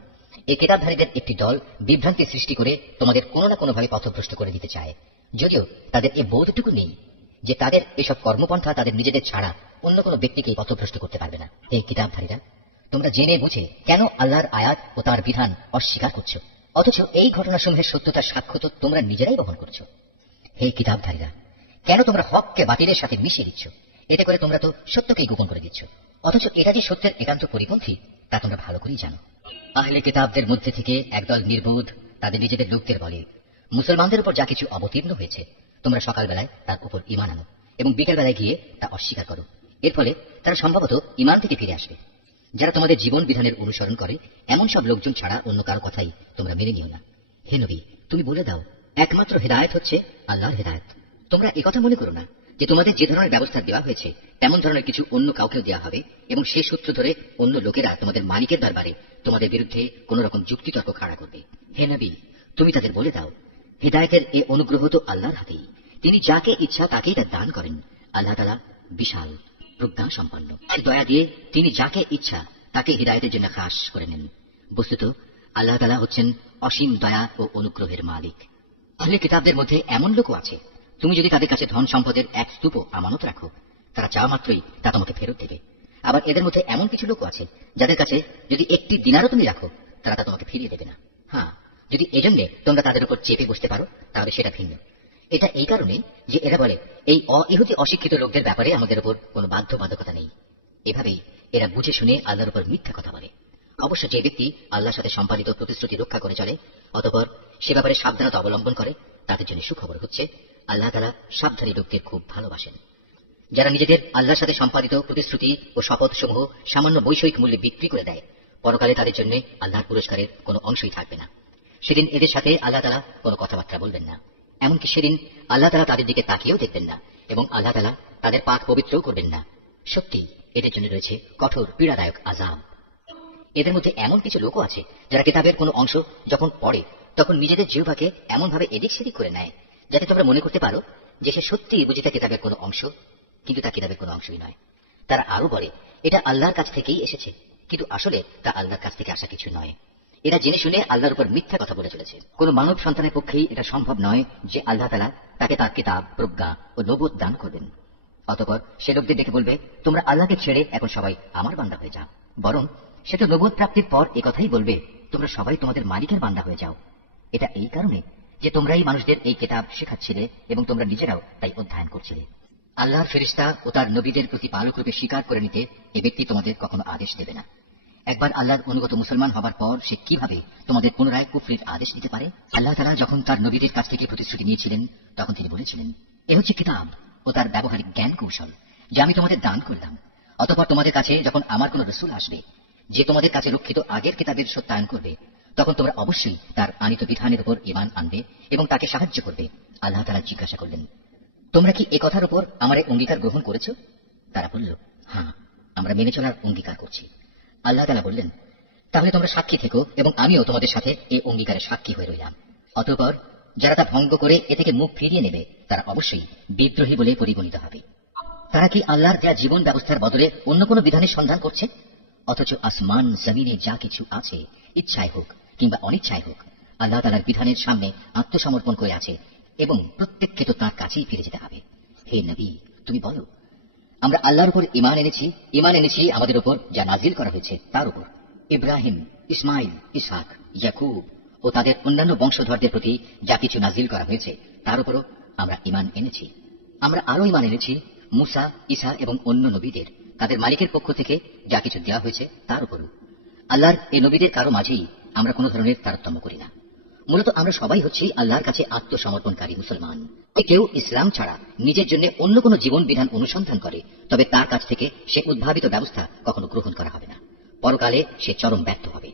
এই কিতাবধারীদের একটি দল বিভ্রান্তি সৃষ্টি করে তোমাদের কোনো না কোনোভাবে পথভ্রষ্ট করে দিতে চায়, যদিও তাদের এ বোধটুকু নেই যে তাদের এসব কর্মপন্থা তাদের নিজেদের ছাড়া অন্য কোনো ব্যক্তিকে পথভ্রষ্ট করতে পারবে না। এই কিতাবধারীরা, তোমরা জেনে বুঝে কেন আল্লাহর আয়াত ও তার বিধান অস্বীকার করছো, অথচ এই ঘটনাসমূহের সত্যতার সাক্ষ্য তো তোমরা নিজেরাই বহন করছো। হে কিতাবধারীরা, কেন তোমরা হককে বাতিলের সাথে মিশিয়ে দিচ্ছ? এতে করে তোমরা তো সত্যকেই গোপন করে দিচ্ছ, অথচ এটা যে সত্যের একান্ত পরিপন্থী তা তোমরা ভালো করেই জানো। আহলে কিতাবদের মধ্যে থেকে একদল নির্বোধ তাদের নিজেদের লোকদের বলে, মুসলমানদের উপর যা কিছু অবতীর্ণ হয়েছে তোমরা সকালবেলায় তার উপর ঈমান আনো এবং বিকেলবেলায় গিয়ে তা অস্বীকার করো। এর ফলে তারা সম্ভবত ঈমান থেকে ফিরে আসবে। যারা তোমাদের জীবন বিধানের অনুসরণ করে এমন সব লোকজন ছাড়া অন্য কারো কথাই তোমরা মেনে নিও না। হে নবী, তুমি বলে দাও, একমাত্র হেদায়েত হচ্ছে আল্লাহর হেদায়েত। তোমরা একথা মনে করো না যে তোমাদের যে ধরনের ব্যবস্থা দেওয়া হয়েছে তেমন ধরনের কিছু অন্য কাউকেও দেওয়া হবে এবং সেই সূত্র ধরে অন্য লোকেরা তোমাদের মালিকের দরবারে তোমাদের বিরুদ্ধে কোন রকম যুক্তিতর্ক খাড়া করবে। হে নবী, তুমি তাদের বলে দাও, হেদায়েতের এ অনুগ্রহ তো আল্লাহর হাতেই। তিনি যাকে ইচ্ছা তাকেই তা দান করেন। আল্লাহ তাআলা বিশাল প্রজ্ঞা সম্পন্ন। দয়া দিয়ে তিনি যাকে ইচ্ছা তাকে হিদায়াতের জন্য খাস করে নেন। বস্তুত আল্লাহ তাআলা হচ্ছেন অসীম দয়া ও অনুগ্রহের মালিক। আহলে কিতাবদের মধ্যে এমন লোকও আছে, তুমি যদি তাদের কাছে ধন সম্পদের এক স্তূপ আমানত রাখো, তারা চাওয়া মাত্রই তা তোমাকে ফেরত দেবে। আবার এদের মধ্যে এমন কিছু লোকও আছে যাদের কাছে যদি একটি দিনারও তুমি রাখো, তারা তা তোমাকে ফিরিয়ে দেবে না। হ্যাঁ, যদি এজন্যে তোমরা তাদের উপর চেপে বসতে পারো তাহলে সেটা ভিন্ন। এটা এই কারণে যে এরা বলে এই ইহুদি অশিক্ষিত লোকদের ব্যাপারে আমাদের উপর কোনো বাধ্যবাধকতা নেই। এভাবেই এরা বুঝে শুনে আল্লাহর উপর মিথ্যা কথা বলে। অবশ্য যে ব্যক্তি আল্লাহর সাথে সম্পাদিত প্রতিশ্রুতি রক্ষা করে চলে, অতঃপর সে ব্যাপারে সাবধানতা অবলম্বন করে, তাদের জন্য সুখবর হচ্ছে আল্লাহ তাআলা সাবধানী লোকদের খুব ভালোবাসেন। যারা নিজেদের আল্লাহর সাথে সম্পাদিত প্রতিশ্রুতি ও শপথ সমূহ সামান্য বৈষয়িক মূল্যে বিক্রি করে দেয়, পরকালে তাদের জন্য আল্লাহর পুরস্কারের কোনো অংশই থাকবে না। সেদিন এদের সাথে আল্লাহ তাআলা কোনো কথাবার্তা বলবেন না। এমনকি সেদিন আল্লাহ তাআলা তাদের দিকে তাকিয়েও দেখবেন না এবং আল্লাহ তাআলা তাদের পাক পবিত্রও করবেন না। সত্যি এদের জন্য রয়েছে কঠোর পীড়াদায়ক আযাব। এদের মধ্যে এমন কিছু লোকও আছে যারা কিতাবের কোনো অংশ যখন পড়ে তখন নিজেদের জিহ্বাকে এমনভাবে এদিক সেদিক করে নেয় যাতে তোমরা মনে করতে পারো যে সে সত্যিই বুঝি তা কিতাবের কোনো অংশ, কিন্তু তা কিতাবের কোনো অংশই নয়। তারা আরো বলে এটা আল্লাহর কাছ থেকেই এসেছে, কিন্তু আসলে তা আল্লাহর কাছ থেকে আসা কিছু নয়। এরা জেনে শুনে আল্লাহর উপর মিথ্যা কথা বলে চলেছে। কোন মানব সন্তানের পক্ষেই এটা সম্ভব নয় যে আল্লাহ তাআলা তাকে তার কিতাব, প্রজ্ঞা ও নবুয়ত দান করবেন। অতঃপর সে লোকদের ডেকে বলবে, তোমরা আল্লাহকে ছেড়ে এখন সবাই আমার বান্দা হয়ে যাও। বরং সে তো নবুয়ত প্রাপ্তির পর একথাই বলবে, তোমরা সবাই তোমাদের মালিকের বান্দা হয়ে যাও। এটা এই কারণে যে তোমরাই মানুষদের এই কিতাব শেখাচ্ছিলে এবং তোমরা নিজেরাও তাই অধ্যয়ন করছিলে। আল্লাহর ফেরেশতা ও তার নবীদের প্রতিপালক রূপে স্বীকার করে নিতে এ ব্যক্তি তোমাদের কখনো আদেশ দেবে না। একবার আল্লাহর অনুগত মুসলমান হবার পর সে কিভাবে তোমাদের পুনরায় কুফরির আদেশ দিতে পারে? আল্লাহ তাআলা যখন তার নবীদের কাছ থেকে প্রতিশ্রুতি নিয়েছিলেন, তখন তিনি বলেছিলেন, এ হচ্ছে কিতাব ও তার ব্যবহারিক জ্ঞান কৌশল যা আমি তোমাদের দান করলাম। অতঃপর তোমাদের কাছে যখন আমার কোন রসুল আসবে যে তোমাদের কাছে রক্ষিত আগের কিতাবের সত্যায়ন করবে, তখন তোমরা অবশ্যই তার আনিত বিধানের উপর ঈমান আনবে এবং তাকে সাহায্য করবে। আল্লাহ তাআলা জিজ্ঞাসা করলেন, তোমরা কি এ কথার উপর আমার এই অঙ্গীকার গ্রহণ করেছ? তারা বলল, হ্যাঁ, আমরা মেনে চলার অঙ্গীকার করছি। আল্লাহ তাআলা বললেন, তাহলে তোমরা সাক্ষী থেকো এবং আমিও তোমাদের সাথে এই অঙ্গীকারে সাক্ষী হয়ে রইলাম। অতঃপর যারা তা ভঙ্গ করে এ থেকে মুখ ফিরিয়ে নেবে, তারা অবশ্যই বিদ্রোহী বলে পরিগণিত হবে। তারা কি আল্লাহর দেয়া জীবন ব্যবস্থার বদলে অন্য কোনো বিধানের সন্ধান করছে? অথচ আসমান জমিনে যা কিছু আছে, ইচ্ছায় হোক কিংবা অনিচ্ছায় হোক, আল্লাহ তাআলার বিধানের সামনে আত্মসমর্পণ করে আছে এবং প্রত্যেককে তো তাঁর কাছেই ফিরে যেতে হবে। হে নবী, তুমি বলো, আমরা আল্লাহর উপর ঈমান এনেছি আমাদের উপর যা নাজিল করা হয়েছে তার উপর, ইব্রাহিম, ইসমাইল, ইসহাক, ইয়াকুব ও তাদের অন্যান্য বংশধরদের প্রতি যা কিছু নাজিল করা হয়েছে তার উপরও আমরা ঈমান এনেছি। আমরা আরো ঈমান এনেছি মুসা, ঈসা এবং অন্য নবীদের তাদের মালিকের পক্ষ থেকে যা কিছু দেওয়া হয়েছে তার উপরও। আল্লাহর এই নবীদের কারো মাঝেই আমরা কোনো ধরনের তারতম্য করি না। মূলত আমরা সবাই হচ্ছি আল্লাহর কাছে আত্মসমর্পণকারী মুসলমান। কেউ ইসলাম ছাড়া নিজের জন্য অন্য কোনো জীবন বিধান অনুসন্ধান করে, তবে তার কাছ থেকে সে উদ্ভাবিত ব্যবস্থা কখনো গ্রহণ করা হবে না। পরকালে সে চরম ব্যর্থ হবে।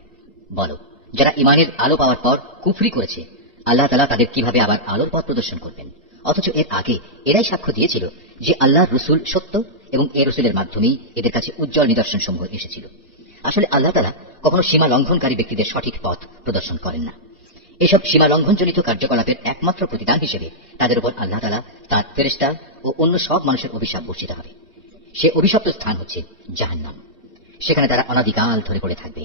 বলো, যারা ঈমানের আলো পাওয়ার পর কুফরি করেছে, আল্লাহ তাআলা তাদের কিভাবে আবার আলোর পথ প্রদর্শন করবেন? অথচ এর আগে এরাই সাক্ষ্য দিয়েছিল যে আল্লাহর রসুল সত্য এবং এ রসুলের মাধ্যমেই এদের কাছে উজ্জ্বল নিদর্শন সমূহ এসেছিল। আসলে আল্লাহ তাআলা কখনো সীমা লঙ্ঘনকারী ব্যক্তিদের সঠিক পথ প্রদর্শন করেন না। এসব সীমা লঙ্ঘনজনিত কার্যকলাপের একমাত্র প্রতিদান হিসেবে তাদের উপর আল্লাহ তাআলা তার ফেরেশতা ও অন্য সব মানুষের অভিশাপ বর্ষিত হবে। সে অভিশপ্ত স্থান হচ্ছে জাহান্নাম। সেখানে তারা অনাদিকাল ধরে পড়ে থাকবে।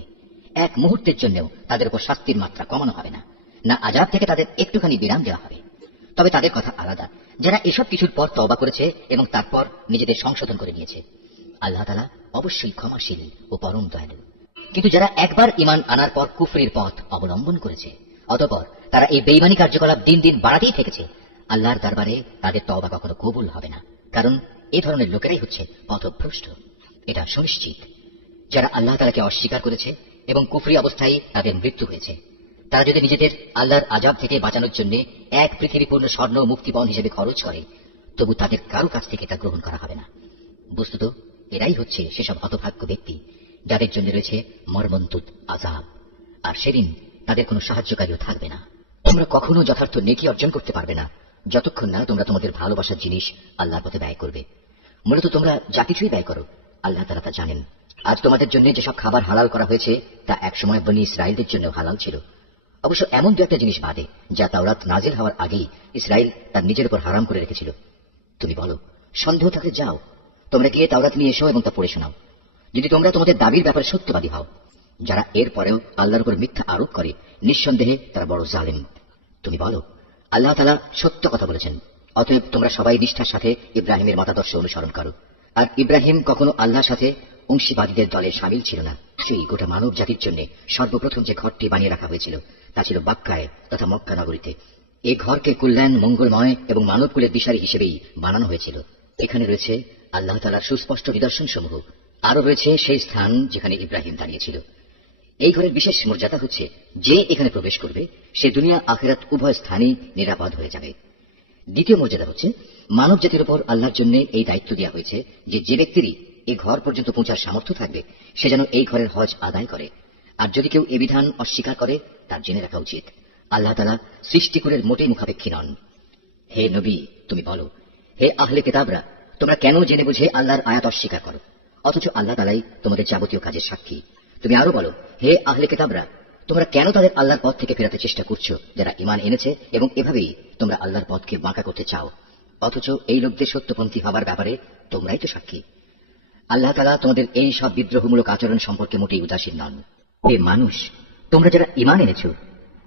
এক মুহূর্তের জন্যও তাদের উপর শাস্তির মাত্রা কমানো হবে না, না আযাব থেকে তাদের একটুখানি বিরাম দেওয়া হবে। তবে তাদের কথা আলাদা, যারা এসব কিছুর পর তওবা করেছে এবং তারপর নিজেদের সংশোধন করে নিয়েছে। আল্লাহ তাআলা অবশ্যই ক্ষমাশীল ও পরম দয়ালু। কিন্তু যারা একবার ঈমান আনার পর কুফরির পথ অবলম্বন করেছে, অতঃপর তারা এই বেঈমানী কার্যকলাপ দিন দিন বাড়াতেই থেকেছে, আল্লাহর দরবারে তাদের তওবা কখনো কবুল হবে না, কারণ এই ধরনের লোকেরাই হচ্ছে পথভ্রষ্ট। এটা সুনিশ্চিত, যারা আল্লাহ তাআলাকে অস্বীকার করেছে এবং কুফরি অবস্থায় তাদের মৃত্যু হয়েছে, তারা যদি নিজেদের আল্লাহর আযাব থেকে বাঁচানোর জন্য এক পৃথিবীপূর্ণ স্বর্ণ মুক্তিপণ হিসেবে খরচ করে, তবু তাদের কারো কাছ থেকে তা গ্রহণ করা হবে না। বস্তুত এরাই হচ্ছে সেসব হতভাগ্য ব্যক্তি যাদের জন্য রয়েছে মর্মন্তুদ আযাব, আর সেদিন তাদের কোনো সাহায্যকারীও থাকবে না। তোমরা কখনো যথার্থ নেকি অর্জন করতে পারবে না যতক্ষণ না তোমরা তোমাদের ভালোবাসার জিনিস আল্লাহর পথে ব্যয় করবে। মূলত তোমরা যা কিছুই ব্যয় করো, আল্লাহ তাআলা তা জানেন। আজ তোমাদের জন্য যেসব খাবার হালাল করা হয়েছে তা একসময় বনী ইসরাইলদের জন্য হালাল ছিল। অবশ্য এমন দু একটা জিনিস বাদে যা তাওরাত নাজিল হওয়ার আগেই ইসরাইল তার নিজের উপর হারাম করে রেখেছিল। তুমি বলো, সন্দেহ থাকলে যাও, তোমরা গিয়ে তাওরাত নিয়ে এসো এবং তা পড়ে শোনাও, যদি তোমরা তোমাদের দাবির ব্যাপারে সত্যবাদী হও। যারা এর পরেও আল্লাহর উপর মিথ্যা আরোপ করে, নিঃসন্দেহে তারা বড় জালেম। তুমি বলো, আল্লাহ তাআলা সত্য কথা বলেছেন, অতএব তোমরা সবাই নিষ্ঠার সাথে ইব্রাহিমের মতাদর্শ অনুসরণ করো। আর ইব্রাহিম কখনো আল্লাহর সাথে অংশীবাদীদের দলে সামিল ছিল না। সেই গোটা মানব জাতির জন্য সর্বপ্রথম যে ঘরটি বানিয়ে রাখা হয়েছিল তা ছিল বাক্কায় তথা মক্কা নগরীতে। এই ঘরকে কল্যাণ, মঙ্গলময় এবং মানবকুলের দিশারি হিসেবেই বানানো হয়েছিল। এখানে রয়েছে আল্লাহ তাআলার সুস্পষ্ট নিদর্শন সমূহ। আরো রয়েছে সেই স্থান যেখানে ইব্রাহিম দাঁড়িয়েছিল। এই ঘরের বিশেষ মর্যাদা হচ্ছে, যে এখানে প্রবেশ করবে সে দুনিয়া আখিরাত উভয় স্থানেই নিরাপদ হয়ে যাবে। দ্বিতীয় মর্যাদা হচ্ছে, মানব জাতির উপর আল্লাহর জন্য এই দায়িত্ব দেওয়া হয়েছে যে যে ব্যক্তিরই এই ঘর পর্যন্ত পৌঁছার সামর্থ্য থাকবে সে যেন এই ঘরের হজ আদায় করে। আর যদি কেউ এ বিধান অস্বীকার করে, তার জেনে রাখা উচিত আল্লাহ তাআলা সৃষ্টিকুলের মোটেই মুখাপেক্ষী নন। হে নবী, তুমি বলো, হে আহলে কিতাবরা, তোমরা কেন জেনে বুঝে আল্লাহর আয়াত অস্বীকার করো, অথচ আল্লাহ তাআলাই তোমাদের যাবতীয় কাজের সাক্ষী। তুমি আরো বলো, হে আহলে কিতাবরা, তোমরা কেন তাদের আল্লাহর পথ থেকে ফেরাতে চেষ্টা করছো যারা ঈমান এনেছে, এবং এভাবেই তোমরা আল্লাহর পথকে বাঁকা করতে চাও, অথচ এই লোকদের সত্যপন্থী হবার ব্যাপারে তোমরাই তো সাক্ষী। আল্লাহ তাআলা তোমাদের এই সব বিদ্রোহমূলক আচরণ সম্পর্কে মোটেই উদাসীন নন। হে মানুষ, তোমরা যারা ঈমান এনেছো,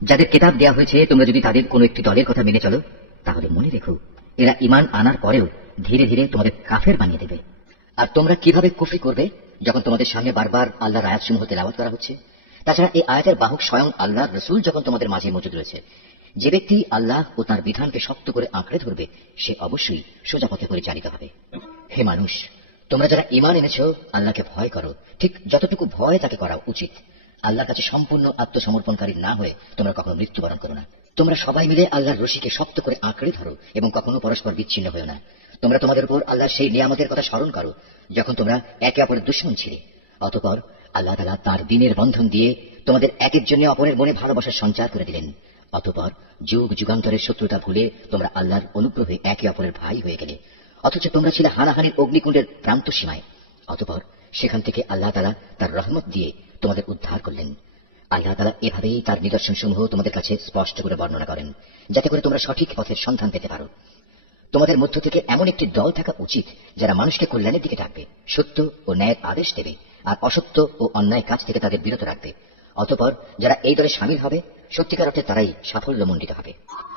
যাদের কিতাব দেওয়া হয়েছে, তোমরা যদি তাদের কোনো একটি দলের কথা মেনে চলো, তাহলে মনে রেখো এরা ঈমান আনার পরেও ধীরে ধীরে তোমাদের কাফের বানিয়ে দেবে। আর তোমরা কিভাবে কুফরি করবে যখন তোমাদের সামনে বারবার আল্লাহর আয়াতসমূহ তেলাওয়াত করা হচ্ছে, তাছাড়া এই আয়াতের বাহক স্বয়ং আল্লাহর রসূল যখন তোমাদের মাঝে মজুদ রয়েছে, যে ব্যক্তি আল্লাহ ও তার বিধানকে শক্ত করে আঁকড়ে ধরবে সে অবশ্যই সোজা পথে পরিচালিত হবে। হে মানুষ, তোমরা যারা ঈমান এনেছ আল্লাহকে ভয় করো, ঠিক যতটুকু ভয় তাকে করা উচিত। আল্লাহর কাছে সম্পূর্ণ আত্মসমর্পণকারী না হয়ে তোমরা কখনো মৃত্যুবরণ করো না। তোমরা সবাই মিলে আল্লাহর রশিকে শক্ত করে আঁকড়ে ধরো এবং কখনো পরস্পর বিচ্ছিন্ন হয়েও না। তোমরা তোমাদের উপর আল্লাহর সেই নিয়ামতের কথা স্মরণ করো যখন তোমরা একে অপরের দুশমন ছিলে। অতঃপর আল্লাহ তাআলা তার দ্বীনের বন্ধন দিয়ে তোমাদের একের জন্য অপরের মনে ভালোবাসার সঞ্চার করে দিলেন। অতঃপর যুগ যুগান্তরের শত্রুতা ভুলে তোমরা আল্লাহর অনুগ্রহে একে অপরের ভাই হয়ে গেলে, অথচ তোমরা ছিলে হানাহানির অগ্নিকুণ্ডের প্রান্ত সীমায়। অতঃপর সেখান থেকে আল্লাহ তাআলা তার রহমত দিয়ে তোমাদের উদ্ধার করলেন। আল্লাহ তাআলা এভাবেই তার নিদর্শনসমূহ তোমাদের কাছে স্পষ্ট করে বর্ণনা করেন, যাতে করে তোমরা সঠিক পথের সন্ধান পেতে পারো। তোমাদের মধ্য থেকে এমন একটি দল থাকা উচিত যারা মানুষকে কল্যাণের দিকে ডাকবে, সত্য ও ন্যায়ের আদেশ দেবে, আর অসত্য ও অন্যায় কাজ থেকে তাদের বিরত রাখবে। অতঃপর যারা এই দলে শামিল হবে সত্যিকার অর্থে তারাই সাফল্যমণ্ডিত হবে।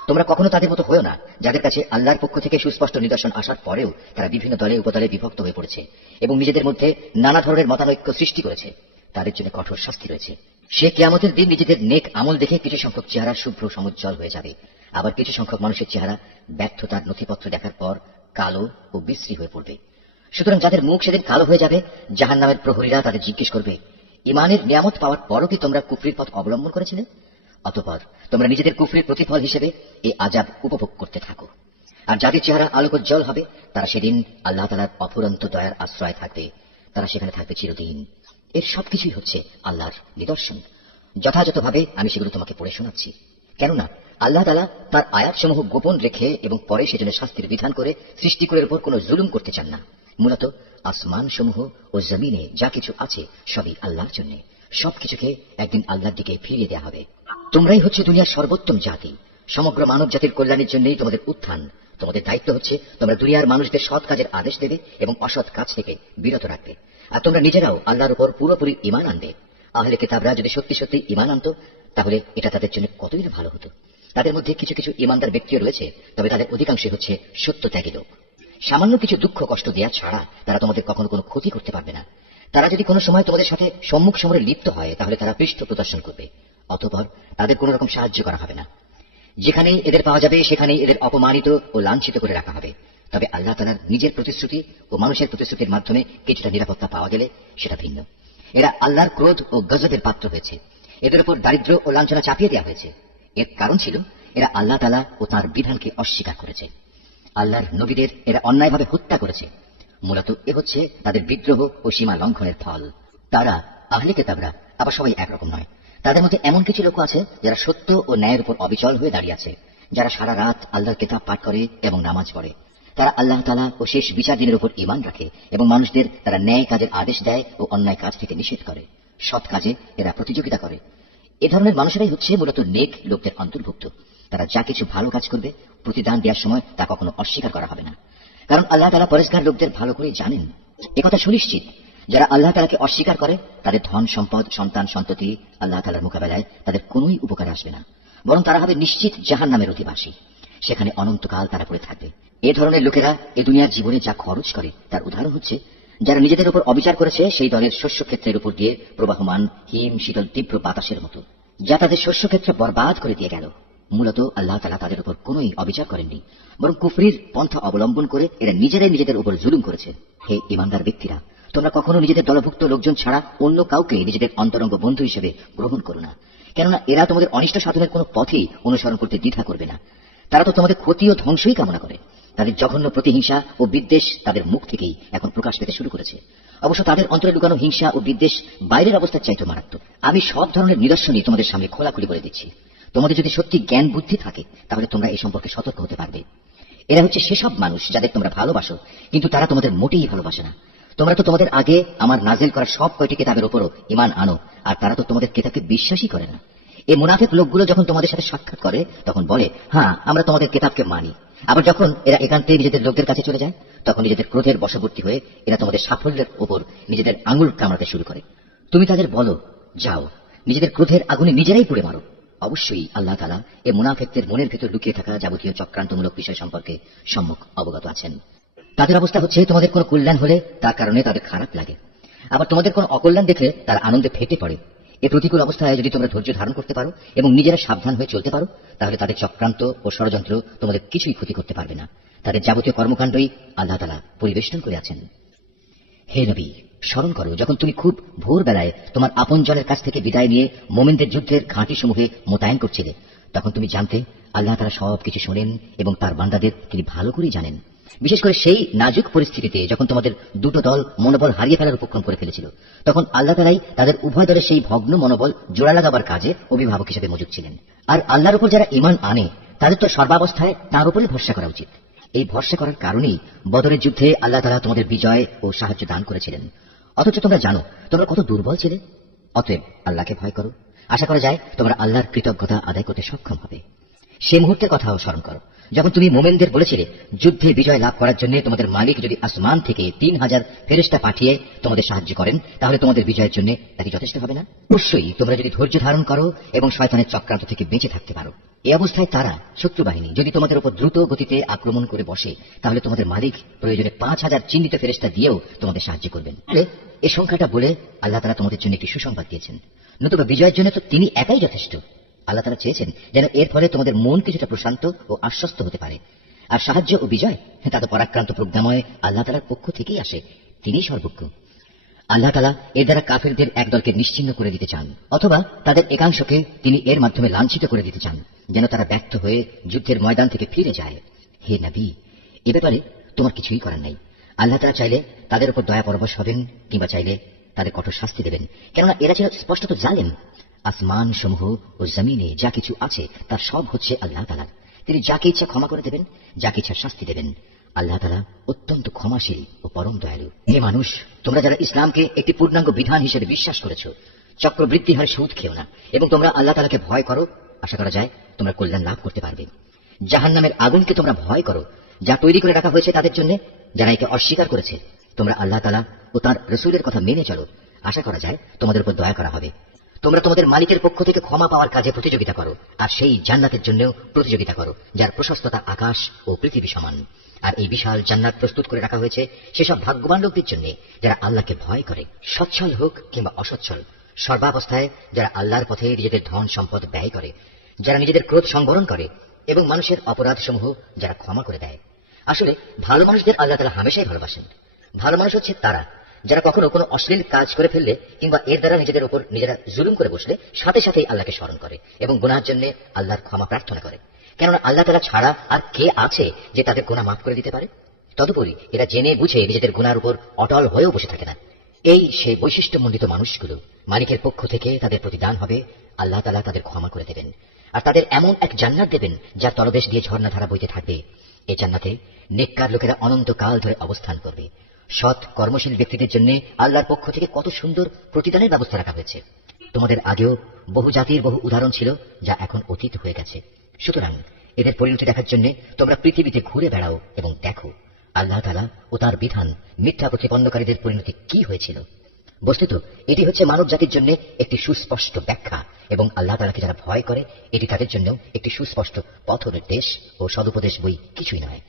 তোমরা কখনো তাদের মতো হয়েও না, যাদের কাছে আল্লাহর পক্ষ থেকে সুস্পষ্ট নিদর্শন আসার পরেও তারা বিভিন্ন দলে উপদলে বিভক্ত হয়ে পড়েছে এবং নিজেদের মধ্যে নানা ধরনের মতানৈক্য সৃষ্টি করেছে। তাদের জন্য কঠোর শাস্তি রয়েছে। সে কিয়ামতের দিন নিজেদের নেক আমল দেখে কিছু সংখ্যক চেহারা শুভ্র সমুজ্জ্বল হয়ে যাবে, আবার কিছু সংখ্যক মানুষের চেহারা ব্যর্থতার নথিপত্র দেখার পর কালো ও বিশ্রী হয়ে পড়বে। সুতরাং যাদের মুখ সেদিন কালো হয়ে যাবে, জাহান্নামের প্রহরীরা তাদের জিজ্ঞেস করবে, ঈমানের নিয়ামত পাওয়ার পরও কি তোমরা কুফরির পথ অবলম্বন করেছিলে? অতঃপর তোমরা নিজেদের কুফরির প্রতিফল হিসেবে এই আযাব উপভোগ করতে থাকো। আর যাদের চেহারা আলোকোজ্জ্বল হবে তারা সেদিন আল্লাহ তাআলার অফুরন্ত দয়ার আশ্রয় থাকবে, তারা সেখানে থাকবে চিরদিন। এর সবকিছুই হচ্ছে আল্লাহর নিদর্শন। যথাযথভাবে আমি সেগুলো তোমাকে পড়ে শোনাচ্ছি, কেননা আল্লাহ তাআলা তার আয়াতসমূহ গোপন রেখে এবং পরে সেজন্য শাস্তির বিধান করে সৃষ্টিকুলের উপর কোনো জুলুম করতে চান না। মূলত আসমান সমূহ ও জমিনে যা কিছু আছে সবই আল্লাহর জন্য। সবকিছুকে একদিন আল্লাহর দিকে ফিরিয়ে দেওয়া হবে। তোমরাই হচ্ছে দুনিয়ার সর্বোত্তম জাতি। সমগ্র মানব জাতির কল্যাণের জন্যই তোমাদের উত্থান। তোমাদের দায়িত্ব হচ্ছে তোমরা দুনিয়ার মানুষদের সৎ কাজের আদেশ দেবে এবং অসৎ কাজ থেকে বিরত রাখবে। আর তোমরা নিজেরাও আল্লাহর উপর পুরোপুরি ঈমান আনবে। আহলে কিতাবরা যদি সত্যি সত্যি ঈমান আনতো তাহলে এটা তাদের জন্য কতই না ভালো হতো। তাদের মধ্যে কিছু কিছু ঈমানদার ব্যক্তিও রয়েছে, তবে তাদের অধিকাংশই হচ্ছে সত্যত্যাগী লোক। সামান্য কিছু দুঃখ কষ্ট দেয়া ছাড়া তারা তোমাদের কখনো কোনো ক্ষতি করতে পারবে না। তারা যদি কোনো সময় তোমাদের সাথে সম্মুখ সমরে লিপ্ত হয় তাহলে তারা পৃষ্ঠ প্রদর্শন করবে, অতঃপর তাদের কোন রকম সাহায্য করা হবে না। যেখানেই এদের পাওয়া যাবে সেখানেই এদের অপমানিত ও লাঞ্ছিত করে রাখা হবে। তবে আল্লাহ তাআলার নিজের প্রতিশ্রুতি ও মানুষের প্রতিশ্রুতির মাধ্যমে কিছুটা নিরাপত্তা পাওয়া গেলে সেটা ভিন্ন। এরা আল্লাহর ক্রোধ ও গজবের পাত্র হয়েছে। এদের উপর দারিদ্র্য ও লাঞ্ছনা চাপিয়ে দেওয়া হয়েছে। এর কারণ ছিল এরা আল্লাহ তাআলা ও তার বিধানকে অস্বীকার করেছে। আল্লাহর নবীদের এরা অন্যায়ভাবে হত্যা করেছে। মূলত এ হচ্ছে তাদের বিদ্রোহ ও সীমা লঙ্ঘনের ফল। তারা আহলে কিতাবরা আবার সবাই একরকম নয়। তাদের মধ্যে এমন কিছু লোক আছে যারা সত্য ও ন্যায়ের উপর অবিচল হয়ে দাঁড়িয়ে আছে, যারা সারা রাত আল্লাহর কিতাব পাঠ করে এবং নামাজ পড়ে। তারা আল্লাহ তাআলা ও শেষ বিচার দিনের উপর ঈমান রাখে এবং মানুষদের তারা ন্যায় কাজের আদেশ দেয় ও অন্যায় কাজ থেকে নিষেধ করে। সৎ কাজে এরা প্রতিযোগিতা করে। এ ধরনের মানুষেরাই হচ্ছে মূলত নেক লোকদের অন্তর্ভুক্ত। তারা যা কিছু ভালো কাজ করবে প্রতিদান দেওয়ার সময় তা কখনো অস্বীকার করা হবে না, কারণ আল্লাহ তাআলা পরেশগার লোকদের ভালো করে জানেন। একথা সুনিশ্চিত, যারা আল্লাহ তাআলাকে অস্বীকার করে তাদের ধন সম্পদ সন্তান সন্ততি আল্লাহ তাআলার মোকাবেলায় তাদের কোনোই উপকারে আসবে না, বরং তারা হবে নিশ্চিত জাহান্নামের অধিবাসী। সেখানে অনন্তকাল তারা পড়ে থাকবে। এ ধরনের লোকেরা এ দুনিয়ার জীবনে যা খরচ করে তার উদাহরণ হচ্ছে যারা নিজেদের উপর অবিচার করেছে সেই দলের শস্যক্ষেত্রের উপর দিয়ে প্রবাহমান হিম শীতল তীব্র বাতাসের মতো, যা তাদের শস্যক্ষেত্র বরবাদ করে দিয়ে গেল। মূলত আল্লাহ তাআলা তাদের উপর কোনোই অবিচার করেননি, বরং কুফরির পন্থা অবলম্বন করে এরা নিজেরাই নিজেদের উপর জুলুম করেছে। হে ঈমানদার ব্যক্তিরা, তোমরা কখনো নিজেদের দলভুক্ত লোকজন ছাড়া অন্য কাউকে নিজেদের অন্তরঙ্গ বন্ধু হিসেবে গ্রহণ করো না, কেননা এরা তোমাদের অনিষ্ট সাধনের কোনো পথেই অনুসরণ করতে দ্বিধা করবে না। তারা তো তোমাদের ক্ষতি ও ধ্বংসই কামনা করে। তাদের জঘন্য প্রতিহিংসা ও বিদ্বেষ তাদের মুখ থেকেই এখন প্রকাশ পেতে শুরু করেছে। অবশ্য তাদের অন্তরে লুকানো হিংসা ও বিদ্বেষ বাইরের অবস্থার চাইতে মারাত্মক। আমি সব ধরনের নিদর্শনই তোমাদের সামনে খোলাখুলি করে দিচ্ছি। তোমাদের যদি সত্যি জ্ঞান বুদ্ধি থাকে তাহলে তোমরা এই সম্পর্কে সতর্ক হতে পারবে। এরা হচ্ছে সেসব মানুষ যাদের তোমরা ভালোবাসো, কিন্তু তারা তোমাদের মোটেই ভালোবাসে না। তোমরা তো তোমাদের আগে আমার নাজিল করা সব কয়টি কিতাবের উপরও ঈমান আনো, আর তারা তো তোমাদের কিতাবকে বিশ্বাসই করে না। এই মুনাফিক লোকগুলো যখন তোমাদের সাথে সাক্ষাৎ করে তখন বলে, হ্যাঁ আমরা তোমাদের কিতাবকে মানি। আবার যখন এরা একান্তে নিজেদের লোকদের কাছে চলে যায় তখন নিজেদের ক্রোধের বশবর্তী হয়ে এরা তোমাদের সাফল্যের উপর নিজেদের আঙুল কামড়াতে শুরু করে। তুমি তাদের বলো, যাও নিজেদের ক্রোধের আগুনে নিজেরাই পুড়ে মারো। অবশ্যই আল্লাহ তাআলা এই মুনাফিকদের মনের ভেতর লুকিয়ে থাকা যাবতীয় চক্রান্তমূলক বিষয় সম্পর্কে সম্যক অবগত আছেন। তাদের অবস্থা হচ্ছে তোমাদের কোনো কল্যাণ হলে তার কারণে তাদের খারাপ লাগে, আবার তোমাদের কোনো অকল্যাণ দেখলে তারা আনন্দে ফেটে পড়ে। এ প্রতিকূল অবস্থায় যদি তোমরা ধৈর্য ধারণ করতে পারো এবং নিজেরা সাবধান হয়ে চলতে পারো, তাহলে তাদের চক্রান্ত ও ষড়যন্ত্র তোমাদের কিছুই ক্ষতি করতে পারবে না। তাদের যাবতীয় কর্মকাণ্ডই আল্লাহ তাআলা পরিবেষ্টন করে আছেন। হে নবী, স্মরণ করো যখন তুমি খুব ভোরবেলায় তোমার আপনজনের কাছ থেকে বিদায় নিয়ে মোমিনদের যুদ্ধের ঘাঁটিসমূহে মোতায়েন করছিলে। তখন তুমি জানতে আল্লাহ তাআলা সবকিছু শোনেন এবং তার বান্দাদের তিনি ভালো করেই জানেন। বিশেষ করে সেই নাজুক পরিস্থিতিতে যখন তোমাদের দুটো দল মনোবল হারিয়ে ফেলার উপক্রম করে ফেলেছিল, তখন আল্লাহ তাআলাই তাদের উভয় দলের সেই ভগ্ন মনোবল জোড়া লাগাবার কাজে অভিভাবক হিসেবে মজুদ ছিলেন। আর আল্লাহর উপর যারা ঈমান আনে তাদের তো সর্বাবস্থায় তার উপরে ভরসা করা উচিত। এই ভরসা করার কারণেই বদরের যুদ্ধে আল্লাহ তাআলা তোমাদের বিজয় ও সাহায্য দান করেছিলেন। অথচ তোমরা জানো তোমরা কত দুর্বল ছিলে। অতএব আল্লাহকে ভয় করো। আশা করা যায় তোমরা আল্লাহর কৃতজ্ঞতা আদায় করতে সক্ষম হবে। সে মুহূর্তের কথাও স্মরণ করো যখন তুমি মোমেনদের বলেছিলে যুদ্ধে বিজয় লাভ করার জন্য তোমাদের মালিক যদি আসমান থেকে 3000 ফেরেশতা পাঠিয়ে তোমাদের সাহায্য করেন, তাহলে তোমাদের বিজয়ের জন্য তাকে যথেষ্ট হবে না? অবশ্যই তোমরা যদি ধৈর্য ধারণ করো এবং শয়তানের চক্রান্ত থেকে বেঁচে থাকতে পারো। এই অবস্থায় তারা শত্রু বাহিনী যদি তোমাদের উপর দ্রুত গতিতে আক্রমণ করে বসে, তাহলে তোমাদের মালিক প্রয়োজনে 5000 চিহ্নিত ফেরেশতা দিয়েও তোমাদের সাহায্য করবেন। এই সংখ্যাটা বলে আল্লাহ তাআলা তোমাদের জন্য একটি সুসংবাদ দিয়েছেন। নতুবা বিজয়ের জন্য তো তিনি একাই যথেষ্ট। আল্লাহ তাআলা চেয়েছেন যেন এর ফলে তোমাদের মন কিছুটা প্রশান্ত ও আশ্বস্ত হতে পারে। আর সাহায্য ও বিজয় তা তো পরাক্রান্ত প্রজ্ঞাময় আল্লাহ তাআলার পক্ষ থেকেই আসে। তিনিই সর্বজ্ঞ। আল্লাহ তাআলা এর দ্বারা কাফিরদের একদলকে নিশ্চিহ্ন করে দিতে চান, অথবা তাদের একাংশকে তিনি এর মাধ্যমে লাঞ্ছিত করে দিতে চান, যেন তারা ব্যর্থ হয়ে যুদ্ধের ময়দান থেকে ফিরে যায়। হে নবী, এ ব্যাপারে তোমার কিছুই করার নাই। আল্লাহ তাআলা চাইলে তাদের উপর দয়া পরবশ হবেন, কিংবা চাইলে তাদের কঠোর শাস্তি দেবেন, কেননা এরা ছিল স্পষ্টত জালেম। আসমান সমূহ ও জমিনে যা কিছু আছে তার সব হচ্ছে আল্লাহ তাআলার। তিনি যাকে ইচ্ছা ক্ষমা করে দেবেন, যাকে ইচ্ছা শাস্তি দেবেন। আল্লাহ তাআলা অত্যন্ত ক্ষমাশীল ও পরম দয়ালু। হে মানুষ, তোমরা যারা ইসলামকে একটি পূর্ণাঙ্গ বিধান হিসেবে বিশ্বাস করেছ, চক্রবৃদ্ধি হারে সুদ খেও না এবং তোমরা আল্লাহ তাআলাকে ভয় করো। আশা করা যায় তোমরা কল্যাণ লাভ করতে পারবে। জাহান্নামের আগুনকে তোমরা ভয় করো, যা তৈরি করে রাখা হয়েছে তাদের জন্য যারা একে অস্বীকার করেছে। তোমরা আল্লাহ তাআলা ও তার রাসূলের কথা মেনে চলো। আশা করা যায় তোমাদের উপর দয়া করা হবে। তোমরা তোমাদের মালিকের পক্ষ থেকে ক্ষমা পাওয়ার কাজে প্রতিযোগিতা করো, আর সেই জান্নাতের জন্যও প্রতিযোগিতা করো যার প্রশস্ততা আকাশ ও পৃথিবী সমান। আর এই বিশাল জান্নাত প্রস্তুত করে রাখা হয়েছে সেসব ভাগ্যবান লোকদের জন্য যারা আল্লাহকে ভয় করে, সচ্ছল হোক কিংবা অসচ্ছল, সর্বাবস্থায় যারা আল্লাহর পথে নিজেদের ধন সম্পদ ব্যয় করে, যারা নিজেদের ক্রোধ সংবরণ করে এবং মানুষের অপরাধসমূহ যারা ক্ষমা করে দেয়। আসলে ভালো মানুষদের আল্লাহ তাআলা হামেশাই ভালোবাসেন। ভালো মানুষ হচ্ছে তারা যারা কখনো কোনো অশ্লীল কাজ করে ফেললে কিংবা এর দ্বারা নিজেদের উপর নিজেরা জুলুম করে বসলে সাথে সাথেই আল্লাহকে স্মরণ করে এবং গুনাহের জন্য আল্লাহর ক্ষমা প্রার্থনা করে। কেননা আল্লাহ তাআলা ছাড়া আর কে আছে যে তাদের গুনাহ মাফ করে দিতে পারে? তদুপরি এরা জেনে বুঝে নিজেদের গুনার উপর অটল হয়েও বসে থাকে না। এই সেই বৈশিষ্ট্যমণ্ডিত মানুষগুলো, মালিকের পক্ষ থেকে তাদের প্রতিদান হবে আল্লাহ তাআলা তাদের ক্ষমা করে দেবেন, আর তাদের এমন এক জান্নাত দেবেন যার তলদেশ দিয়ে ঝর্ণাধারা বইতে থাকবে। এই জান্নাতে নেককার লোকেরা অনন্তকাল ধরে অবস্থান করবে। সৎ কর্মশীল ব্যক্তিদের জন্য আল্লাহর পক্ষ থেকে কত সুন্দর প্রতিদানের ব্যবস্থা রাখা হয়েছে। তোমাদের আগেও বহু জাতির বহু উদাহরণ ছিল যা এখন অতীত হয়ে গেছে। সুতরাং এদের পরিণতি দেখার জন্য তোমরা পৃথিবীতে ঘুরে বেড়াও এবং দেখো আল্লাহ তাআলা ও তার বিধান মিথ্যা প্রতিপন্নকারীদের পরিণতি কি হয়েছিল। বস্তুত এটি হচ্ছে মানব জাতির জন্য একটি সুস্পষ্ট ব্যাখ্যা, এবং আল্লাহ তাআলাকে যারা ভয় করে এটি তাদের জন্য একটি সুস্পষ্ট পথ নির্দেশ ও সদুপদেশ বই কিছুই নয়।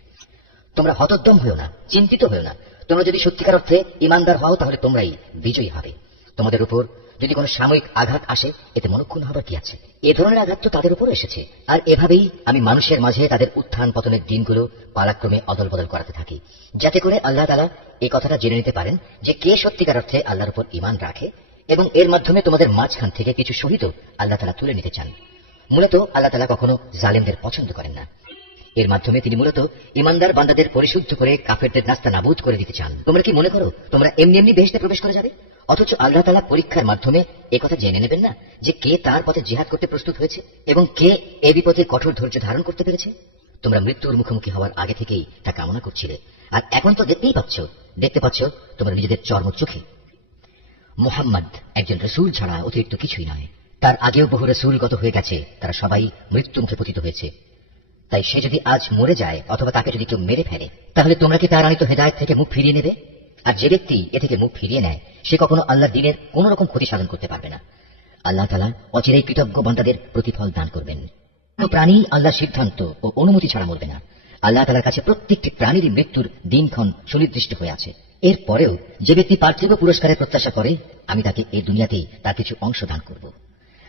তোমরা হতোদ্যম হও না, চিন্তিত হও না। তোমরা যদি সত্যিকার অর্থে ইমানদার হও তাহলে তোমরাই বিজয়ী হবে। তোমাদের উপর যদি কোনো সাময়িক আঘাত আসে এতে মনক্ষুণ্ণ হবার কি আছে? এ ধরনের আঘাত তো তাদের উপর এসেছে, আর এভাবেই আমি মানুষের মাঝে তাদের উত্থান পতনের দিনগুলো পালাক্রমে অদল বদল করাতে থাকি, যাতে করে আল্লাহ তাআলা এই কথাটা জেনে নিতে পারেন যে কে সত্যিকার অর্থে আল্লাহর উপর ঈমান রাখে, এবং এর মাধ্যমে তোমাদের মাঝখান থেকে কিছু শহীদ আল্লাহ তাআলা তুলে নিতে চান। মূলত আল্লাহ তাআলা কখনো জালেমদের পছন্দ করেন না। এর মাধ্যমে তিনি মূলত ইমানদার বান্দাদের পরিশুদ্ধ করে কাফেরদের নাস্তা নাবুদ করে দিতে চান। তোমরা কি মনে করো তোমরা এমনি এমনি বেহেশতে প্রবেশ করে যাবে? অথচ আল্লাহ তাআলা পরীক্ষার মাধ্যমে একথা জেনে নেবেন না যে কে তার পথে জিহাদ করতে প্রস্তুত হয়েছে এবং কে এ বিপদে কঠোর ধৈর্য ধারণ করতে পেরেছে। তোমরা মৃত্যুর মুখোমুখি হওয়ার আগে থেকেই তা কামনা করছিলে, আর এখন তো দেখতে পাচ্ছ তোমরা নিজেদের চর্ম চোখে। মুহাম্মদ একজন রাসূল ছাড়া অতিরিক্ত কিছুই নয়। তার আগেও বহু রাসূল গত হয়ে গেছে, তারা সবাই মৃত্যু মুখে পতিত হয়েছে। তাই সে যদি আজ মরে যায় অথবা তাকে যদি কেউ মেরে ফেলে, তাহলে তোমরা কি তার আনিত হেদায়েত থেকে মুখ ফিরিয়ে নেবে? আর যে ব্যক্তি এ থেকে মুখ ফিরিয়ে নেয় সে কখনো আল্লাহর দ্বীনের কোন রকম ক্ষতি সাধন করতে পারবে না। আল্লাহ তাআলা অচিরেই কৃতজ্ঞ বান্দাদের প্রতিফল দান করবেন। কোন প্রাণী আল্লাহর সিদ্ধান্ত ও অনুমতি ছাড়া মরবে না। আল্লাহ তাআলার কাছে প্রত্যেকটি প্রাণীরই মৃত্যুর দিনক্ষণ সুনির্দিষ্ট হয়ে আছে। এর পরেও যে ব্যক্তি পার্থিব পুরস্কারের প্রত্যাশা করে, আমি তাকে এই দুনিয়াতেই তার কিছু অংশ দান করব।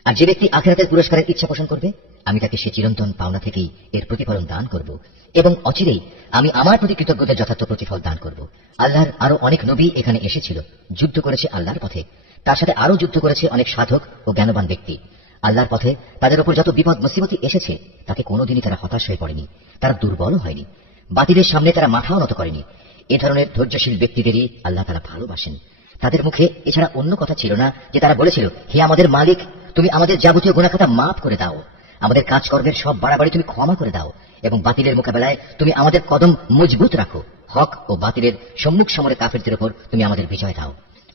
আর যে ব্যক্তি আখিরাতের পুরস্কারের ইচ্ছা পোষণ করবে, আমি তাকে সে চিরন্তন পাওনা থেকেই এর প্রতিফলন দান করব, এবং অচিরেই আমি আমার প্রতি কৃতজ্ঞতার যথার্থ প্রতিফল দান করব। আল্লাহর আরো অনেক নবী এখানে এসেছিল, যুদ্ধ করেছে আল্লাহর পথে, তার সাথে আরো যুদ্ধ করেছে অনেক সাধক ও জ্ঞানবান ব্যক্তি। আল্লাহর পথে তাদের উপর যত বিপদ মুসিবতি এসেছে, তাতে কোনোদিনই তারা হতাশ হয়ে পড়েনি, তারা দুর্বল হয়নি, বাতিলের সামনে তারা মাথাও নত করেনি। এ ধরনের ধৈর্যশীল ব্যক্তিদেরই আল্লাহ তারা ভালোবাসেন। তাদের মুখে এছাড়া অন্য কথা ছিল না যে তারা বলেছিল, হে আমাদের মালিক, তুমি আমাদের যাবতীয় গুনাহখাতা মাফ করে দাও, আমাদের কাজকর্মের সব বাড়াবাড়ি তুমি ক্ষমা করে দাও, এবং বাতিলের মোকাবেলায় তুমি আমাদের কদম মজবুত রাখো, হক ও বাতিলের সম্মুখ সমরে কাফেরদের উপর তুমি আমাদের বিজয় দাও।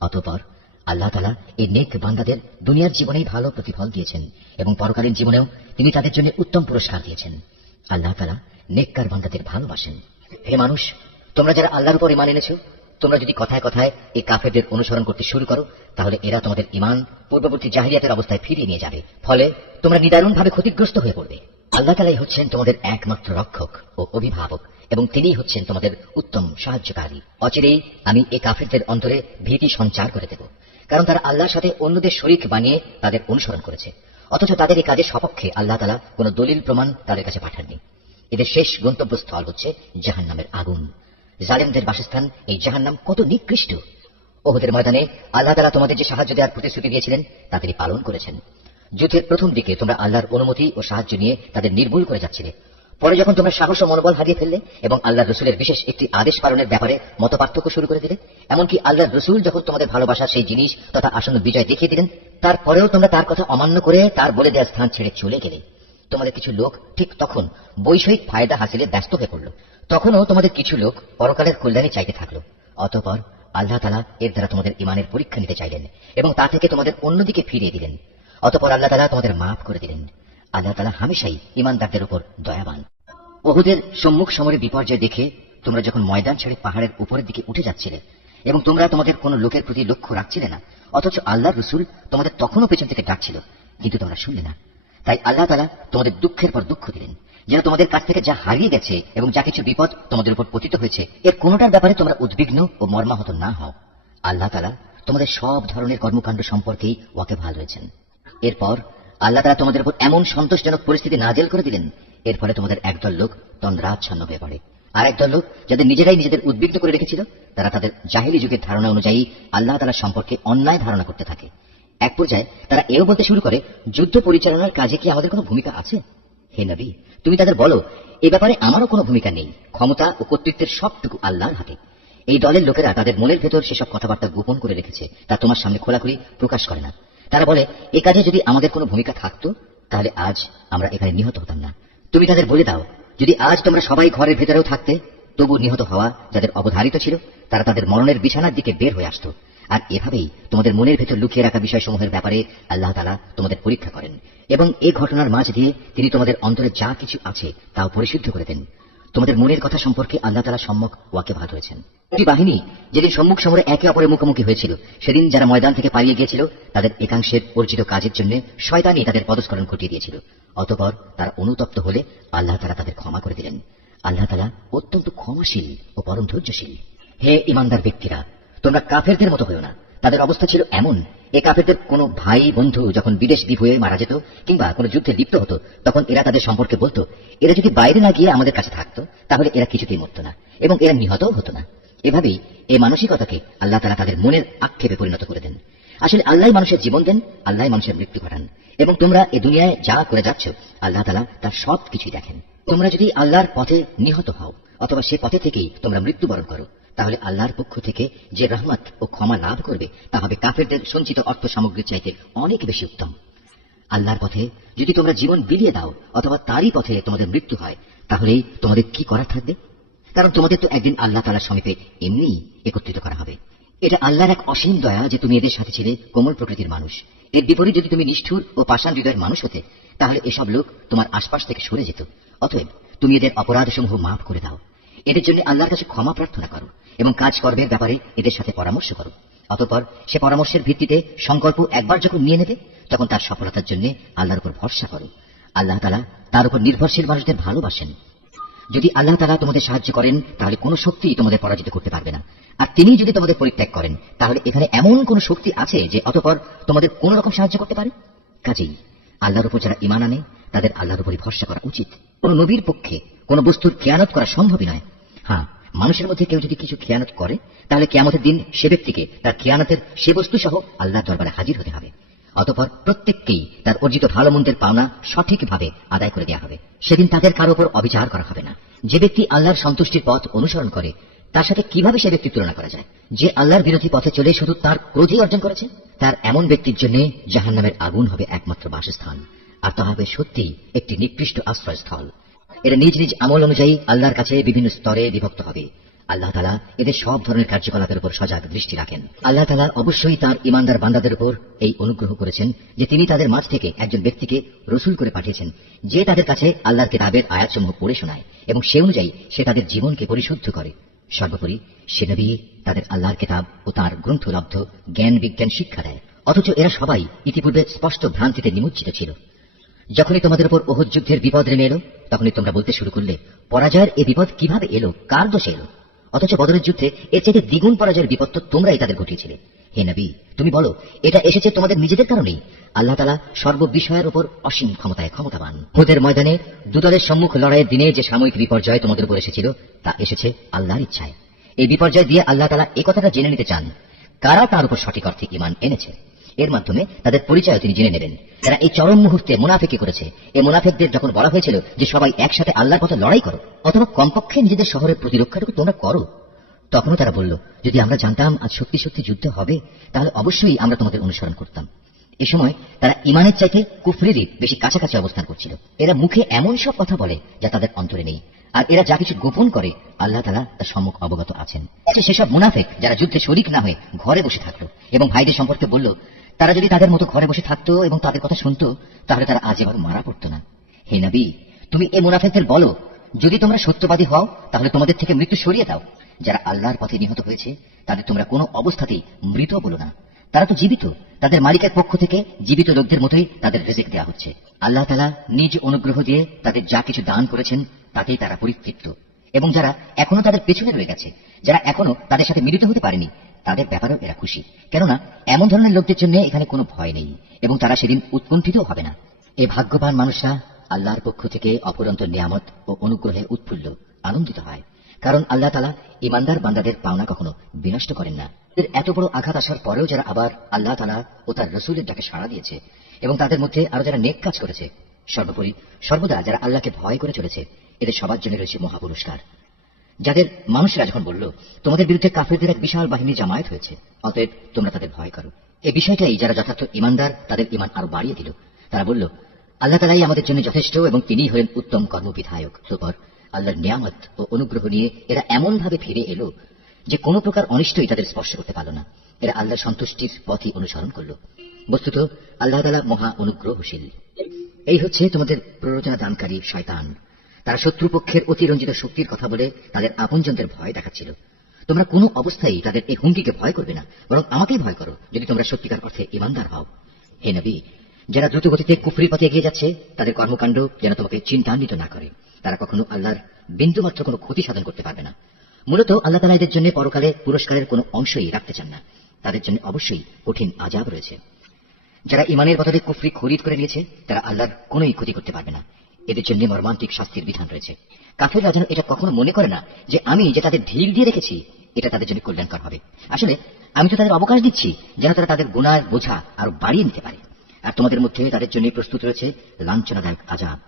অতঃপর আল্লাহ তাআলা এই নেক বান্দাদের দুনিয়ার জীবনেই ভালো প্রতিফল দিয়েছেন, এবং পরকালীন জীবনেও তিনি তাদের জন্য উত্তম পুরস্কার দিয়েছেন। আল্লাহ তাআলা নেককার বান্দাদের ভালোবাসেন। হে মানুষ, তোমরা যারা আল্লাহর উপর ঈমান এনেছো, তোমরা যদি কথায় কথায় এই কাফেরদের অনুসরণ করতে শুরু করো, তাহলে এরা তোমাদের ঈমান পূর্ববর্তী জাহিলিয়াতের অবস্থায় ফিরিয়ে নিয়ে যাবে, ফলে তোমরা নিদারুণভাবে ক্ষতিগ্রস্ত হয়ে পড়বে। আল্লাহ তাআলাই হচ্ছেন তোমাদের একমাত্র রক্ষক ও অভিভাবক, এবং তিনিই হচ্ছেন তোমাদের উত্তম সাহায্যকারী। অচিরেই আমি এই কাফেরদের অন্তরে ভীতি সঞ্চার করে দেব, কারণ তারা আল্লাহর সাথে অন্যদের শরীক বানিয়ে তাদের অনুসরণ করেছে, অথচ তাদের এই কাজের সপক্ষে আল্লাহ তাআলা কোনো দলিল প্রমাণ তাদের কাছে পাঠাননি। এদের শেষ গন্তব্যস্থল হচ্ছে জাহান্নামের আগুন। জালেমদের বাসস্থান এই জাহান্নাম কত নিকৃষ্ট! ওহদের ময়দানে আল্লাহ তাআলা তোমাদের যে সাহায্য দেওয়ার প্রতিশ্রুতি দিয়েছিলেন, তা তিনি পালন করেছেন। যুদ্ধের প্রথম দিকে তোমরা আল্লাহর অনুমতি ও সাহায্য নিয়ে তাদের নির্মূল করে যাচ্ছিলে। পরে যখন তোমরা সাহস ও মনোবল হারিয়ে ফেললে এবং আল্লাহর রসুলের বিশেষ একটি আদেশ পালনের ব্যাপারে মতপার্থক্য শুরু করে দিলে, এমনকি আল্লাহর রসুল যখন তোমাদের ভালোবাসার সেই জিনিস তথা আসন্ন বিজয় দেখিয়ে দিলেন, তারপরেও তোমরা তার কথা অমান্য করে তার বলে দেওয়ার স্থান ছেড়ে চলে গেলে। তোমাদের কিছু লোক ঠিক তখন বৈষয়িক ফায়দা হাসিলে ব্যস্ত হয়ে পড়ল। তখনও তোমাদের কিছু লোক পরকালের কল্যাণে চাইতে থাকল। অতঃপর আল্লাহ তাআলা এর দ্বারা তোমাদের ঈমানের পরীক্ষা নিতে চাইলেন এবং তা থেকে তোমাদের অন্যদিকে ফিরিয়ে দিলেন। অতঃপর আল্লাহ তাআলা তোমাদের মাফ করে দিলেন। আল্লাহ তাআলা হামেশাই ঈমানদারদের উপর দয়াবান। ওহুদের সম্মুখ সমরে বিপর্যয় দেখে তোমরা যখন ময়দান ছেড়ে পাহাড়ের উপরের দিকে উঠে যাচ্ছিলে এবং তোমরা তোমাদের কোন লোকের প্রতি লক্ষ্য রাখছিলে না, অথচ আল্লাহর রসুল তোমাদের তখনও পেছন থেকে ডাকছিল, কিন্তু তোমরা শুনলে না। তাই আল্লাহ তাআলা তোমাদের দুঃখের পর দুঃখ দিলেন, যেন তোমাদের কাছ থেকে যা হারিয়ে গেছে এবং যা কিছু বিপদ তোমাদের উপর পতিত হয়েছে, এর কোনোটার ব্যাপারে তোমরা উদ্বিগ্ন ও মর্মাহত না হও। আল্লাহ তাআলা তোমাদের সব ধরনের কর্মকাণ্ড সম্পর্কেই ওয়াকিবহাল রয়েছেন। এরপর আল্লাহ তাআলা তোমাদের উপর এমন সন্তোষজনক পরিস্থিতি নাজেল করে দিলেন, এর ফলে তোমাদের একদল লোক তন্দ্রাচ্ছন্ন হয়ে পড়ে, আর একদল লোক যাদের নিজেরাই নিজেদের উদ্বিগ্ন করে রেখেছিল, তারা তাদের জাহিলি যুগের ধারণা অনুযায়ী আল্লাহ তাআলা সম্পর্কে অন্যায় ধারণা করতে থাকে। এক পর্যায়ে তারা এও বলতে শুরু করে, যুদ্ধ পরিচালনার কাজে কি আমাদের কোনো ভূমিকা আছে? হে নবী, তুমি তাদের বলো, এ ব্যাপারে আমারও কোনো ভূমিকা নেই, ক্ষমতা ও কর্তৃত্বের সবটুকু আল্লাহর হাতে। এই দলের লোকেরা তাদের মনের ভেতর সেসব কথাবার্তা গোপন করে রেখেছে, তা তোমার সামনে খোলাখুলি প্রকাশ করে না। তারা বলে, এ কাজে যদি আমাদের কোনো ভূমিকা থাকতো, তাহলে আজ আমরা এখানে নিহত হতাম না। তুমি তাদের বলে দাও, যদি আজ তোমরা সবাই ঘরের ভেতরেও থাকতে, তবু নিহত হওয়া যাদের অবধারিত ছিল, তারা তাদের মরণের বিছানার দিকে বের হয়ে আসত। আর এভাবেই তোমাদের মনের ভেতর লুকিয়ে রাখা বিষয়সমূহের ব্যাপারে আল্লাহ তাআলা তোমাদের পরীক্ষা করেন, এবং এই ঘটনার মাঝ দিয়ে তিনি তোমাদের অন্তরে যা কিছু আছে তাও পরিশুদ্ধ করে দেন। তোমাদের মনের কথা সম্পর্কে আল্লাহ তাআলা সম্যক ওয়াকিবহাল হয়েছেন। দুটি বাহিনী যেদিন সম্মুখ সমরে একে অপরের মুখোমুখি হয়েছিল, সেদিন যারা ময়দান থেকে পালিয়ে গিয়েছিল, তাদের একাংশের অর্জিত কাজের জন্য শয়তানই তাদের পদস্খলন ঘটিয়ে দিয়েছিল। অতঃপর তারা অনুতপ্ত হলে আল্লাহ তাআলা তাদের ক্ষমা করে দিলেন। আল্লাহ তাআলা অত্যন্ত ক্ষমাশীল ও পরম ধৈর্যশীল। হে ঈমানদার ব্যক্তিরা, তোমরা কাফেরদের মতো হও না। তাদের অবস্থা ছিল এমন, এই কাফেরদের কোনো ভাই বন্ধু যখন বিদেশ দ্বীপ হয়ে মারা যেত কিংবা কোনো যুদ্ধে লিপ্ত হতো, তখন এরা তাদের সম্পর্কে বলতো, এরা যদি বাইরে না গিয়ে আমাদের কাছে থাকতো, তাহলে এরা কিছুতেই মরত না এবং এরা নিহতও হতো না। এভাবেই এই মানসিকতাকে আল্লাহ তাআলা তাদের মনের আক্ষেপে পরিণত করে দেন। আসলে আল্লাহ মানুষের জীবন দেন, আল্লাহ মানুষের মৃত্যু ঘটান, এবং তোমরা এই দুনিয়ায় যা করে যাচ্ছ, আল্লাহ তাআলা তার সব কিছুই দেখেন। তোমরা যদি আল্লাহর পথে নিহত হও অথবা সে পথে থেকেই তোমরা মৃত্যুবরণ করো, তাহলে আল্লাহর পক্ষ থেকে যে রহমত ও ক্ষমা লাভ করবে, তা হবে কাফেরদের সঞ্চিত অর্থ সামগ্রীর চাইতে অনেক বেশি উত্তম। আল্লাহর পথে যদি তোমরা জীবন বিলিয়ে দাও অথবা তারই পথে তোমাদের মৃত্যু হয়, তাহলেই তোমাদের কি করার থাকবে? কারণ তোমাদের তো একদিন আল্লাহ তাআলার সমীপে এমনি একত্রিত করা হবে। এটা আল্লাহর এক অসীম দয়া যে তুমি এদের সাথে ছিলে কোমল প্রকৃতির মানুষ। এর বিপরীত যদি তুমি নিষ্ঠুর ও পাষাণ হৃদয়ের মানুষ হতে, তাহলে এসব লোক তোমার আশপাশ থেকে সরে যেত। অতএব তুমি এদের অপরাধসমূহ মাফ করে দাও, এদের জন্য আল্লাহর কাছে ক্ষমা প্রার্থনা করো এবং কাজ কর্মের ব্যাপারে এদের সাথে পরামর্শ করো। অতঃপর সে পরামর্শের ভিত্তিতে সংকল্প একবার যখন নিয়ে নেবে, তখন তার সফলতার জন্য আল্লাহর উপর ভরসা করো। আল্লাহ তাআলা তার উপর নির্ভরশীল মানুষদের ভালোবাসেন। যদি আল্লাহ তাআলা তোমাদের সাহায্য করেন তাহলে কোনো শক্তি তোমাদের পরাজিত করতে পারবে না, আর তিনি যদি তোমাদের পরিত্যাগ করেন তাহলে এখানে এমন কোন শক্তি আছে যে অতঃপর তোমাদের কোন রকম সাহায্য করতে পারে? কাজেই আল্লাহর উপর যারা ঈমান আনে তাদের আল্লাহর উপরই ভরসা করা উচিত। কোন নবীর পক্ষে কোন বস্তুর খেয়ানত করা সম্ভবই নয়। হ্যাঁ, মানুষের মধ্যে কেউ যদি কিছু খেয়ানত করে তাহলে কিয়ামতের দিন সে ব্যক্তিকে তার খেয়ানতের সে বস্তু সহ আল্লাহর দরবারে হাজির হতে হবে। অতঃপর প্রত্যেককেই তার অর্জিত ভালো মন্দের পাওনা সঠিকভাবে আদায় করে দেওয়া হবে। সেদিন তাদের কারো উপর অবিচার করা হবে না। যে ব্যক্তি আল্লাহর সন্তুষ্টির পথ অনুসরণ করে তার সাথে কিভাবে সে ব্যক্তি তুলনা করা যায়? যে আল্লাহর বিরোধী পথে চলে শুধু তার ক্রোধই অর্জন করেছে, তার এমন ব্যক্তির জন্য জাহান্নামের আগুন হবে একমাত্র বাসস্থান, আর তা হবে সত্যিই একটি নিকৃষ্ট আশ্রয়স্থল। এরা নিজ নিজ আমল অনুযায়ী আল্লাহর কাছে বিভিন্ন স্তরে বিভক্ত হবে। আল্লাহ তাআলা এদের সব ধরনের কার্যকলাপের উপর সজাগ দৃষ্টি রাখেন। আল্লাহ তাআলা অবশ্যই তার ঈমানদার বান্দাদের উপর এই অনুগ্রহ করেছেন যে তিনি তাদের মাঝ থেকে একজন ব্যক্তিকে রসুল করে পাঠিয়েছেন, যে তাদের কাছে আল্লাহর কিতাবের আয়াতসমূহ পড়ে শোনায় এবং সে অনুযায়ী সে তাদের জীবনকে পরিশুদ্ধ করে। সর্বোপরি সে নবী তাদের আল্লাহর কিতাব ও তার গ্রন্থলব্ধ জ্ঞান বিজ্ঞান শিক্ষা দেয়। অথচ এরা সবাই ইতিপূর্বে স্পষ্ট ভ্রান্তিতে নিমজ্জিত ছিল। যখনই তোমাদের উপর ওহদ যুদ্ধের বিপদ নেমে এলো তখনই তোমরা বলতে শুরু করলে, পরাজয়ের এই বিপদ কিভাবে এলো, কার দোষে এলো? অথচ বদরের যুদ্ধে এর চাইতে দ্বিগুণ পরাজয়ের বিপদ তো তোমরাই তাদের ঘটিয়েছিলে। হে নবী, তুমি বলো এটা এসেছে তোমাদের নিজেদের কারণেই। আল্লাহ তাআলা সর্ববিষয়ের উপর অসীম ক্ষমতায় ক্ষমতাবান। উহুদের ময়দানে দুদলের সম্মুখ লড়াইয়ের দিনে যে সাময়িক বিপর্যয় তোমাদের উপর এসেছিল তা এসেছে আল্লাহর ইচ্ছায়। এই বিপর্যয় দিয়ে আল্লাহ তাআলা এই কথাটা জেনে নিতে চান কারা তার উপর সঠিক অর্থে ঈমান এনেছে। এর মাধ্যমে তাদের পরিচয় তিনি জেনে নেবেন। তারা এই চরম মুহূর্তে মুনাফিকি করেছে। এই মুনাফিকদের যখন বলা হয়েছিল যে সবাই একসাথে আল্লাহর পথে লড়াই করো অথবা কমপক্ষে নিজেদের শহরের প্রতিরক্ষাটুকু তোমরা করো, তখনও তারা বলল, যদি আমরা জানতাম আজ সত্যি সত্যি যুদ্ধ হবে তাহলে অবশ্যই আমরা তোমাদের অনুসরণ করতাম। এ সময় তারা ঈমানের চাইতে কুফরিরই বেশি কাছাকাছি অবস্থান করছিল। এরা মুখে এমন সব কথা বলে যা তাদের অন্তরে নেই, আর এরা যা কিছু গোপন করে আল্লাহ তাআলা তার সম্মুখ অবগত আছেন। সেসব মুনাফিক যারা যুদ্ধে শরিক না হয়ে ঘরে বসে থাকলো এবং ভাইদের সম্পর্কে বলল তারা যদি তাদের মতো ঘরে বসে থাকতো এবং তাদের কথা শুনতো তাহলে তারা আজ এবার মারা পড়তো না। হে নবী, তুমি এ মুনাফিকদের বলো, যদি তোমরা সত্যবাদী হও তাহলে তোমাদের থেকে মৃত্যু সরিয়ে দাও। যারা আল্লাহর পথে নিহত হয়েছে তাদের তোমরা কোনো অবস্থাতেই মৃত বলো না। তারা তো জীবিত, তাদের মালিকের পক্ষ থেকে জীবিত লোকদের মতোই তাদের রিজিক দেওয়া হচ্ছে। আল্লাহ তাআলা নিজ অনুগ্রহ দিয়ে তাদের যা কিছু দান করেছেন তাতেই তারা পরিতৃপ্ত, এবং যারা এখনো তাদের পেছনে রয়ে গেছে, যারা এখনো তাদের সাথে মিলিত হতে পারেনি, তাদের ব্যাপারেও এরা খুশি। কেননা এমন ধরনের লোকদের জন্য এখানে কোনো ভয় নেই এবং তারা সেদিন উৎকণ্ঠিত হবে না। এই ভাগ্যবান মানুষরা আল্লাহর পক্ষ থেকে অপরন্ত নিয়ামত ও অনুগ্রহে উৎফুল্ল আনন্দিত হয়, কারণ আল্লাহ তাআলা ঈমানদার বান্দাদের পাওনা কখনো বিনষ্ট করেন না। এর এত বড় আঘাত আসার পরেও যারা আবার আল্লাহ তাআলা ও তার রাসূলের ডাকে সাড়া দিয়েছে এবং তাদের মধ্যে আরো যারা নেক কাজ করেছে, সর্বোপরি সর্বদা যারা আল্লাহকে ভয় করে চলেছে, এদের সবার জন্য রয়েছে মহা পুরস্কার। যাদের মানুষরা যখন বলল তোমাদের বিরুদ্ধে কাফেরদের এক বিশাল বাহিনী জামায়াত হয়েছে, অতএব তোমরা তাদের ভয় করো, এই বিষয়টাই যারা যথার্থ ঈমানদার তাদের ঈমান আরো বাড়িয়ে দিল। তারা বলল আল্লাহ তাআলাই আমাদের জন্য যথেষ্ট এবং তিনিই হলেন উত্তম কর্মবিধায়ক। তারপর আল্লাহর নিয়ামত ও অনুগ্রহ নিয়ে এরা এমন ভাবে ফিরে এলো যে কোনো প্রকার অনিষ্টই তাদের স্পর্শ করতে পারল না। এরা আল্লাহর সন্তুষ্টির পথই অনুসরণ করল। বস্তুত আল্লাহ তাআলা মহা অনুগ্রহশীল। এই হচ্ছে তোমাদের প্ররোচনা দানকারী শয়তান। তারা শত্রুপক্ষের অতিরঞ্জিত শক্তির কথা বলে তাদের আপনজনদের ভয় দেখাচ্ছিল। তোমরা কোনো অবস্থায় তাদের এই হুমকিকে ভয় করবে না, বরং আমাকেই ভয় করো যদি তোমরা সত্যিকার অর্থে ঈমানদার হও। হে নবী, যারা দ্রুত গতিতে কুফরির পথে এগিয়ে যাচ্ছে তাদের কর্মকাণ্ড যেন তোমাকে চিন্তান্বিত না করে। তারা কখনো আল্লাহর বিন্দুমাত্র কোনো ক্ষতি সাধন করতে পারবে না। মূলত আল্লাহ তাআলা এদের জন্য পরকালে পুরস্কারের কোনো অংশই রাখতে চান না। তাদের জন্য অবশ্যই কঠিন আযাব রয়েছে। যারা ঈমানের বদলে কুফরি খরিদ করে নিয়েছে তারা আল্লাহর কোনোই ক্ষতি করতে পারবে না। এদের জন্য মর্মান্তিক শাস্তির বিধান রয়েছে। কাফেররা যেন এটা কখনো মনে করে না যে আমি যে তাদের ঢিল দিয়ে রেখেছি এটা তাদের জন্য কল্যাণকর হবে। আসলে আমি তো তাদের অবকাশ দিচ্ছি যেন তারা তাদের গুনাহের বোঝা আরো বাড়িয়ে নিতে পারে। আর তোমাদের মধ্যে তাদের জন্য প্রস্তুত রয়েছে লাঞ্ছনাদায়ক আযাব।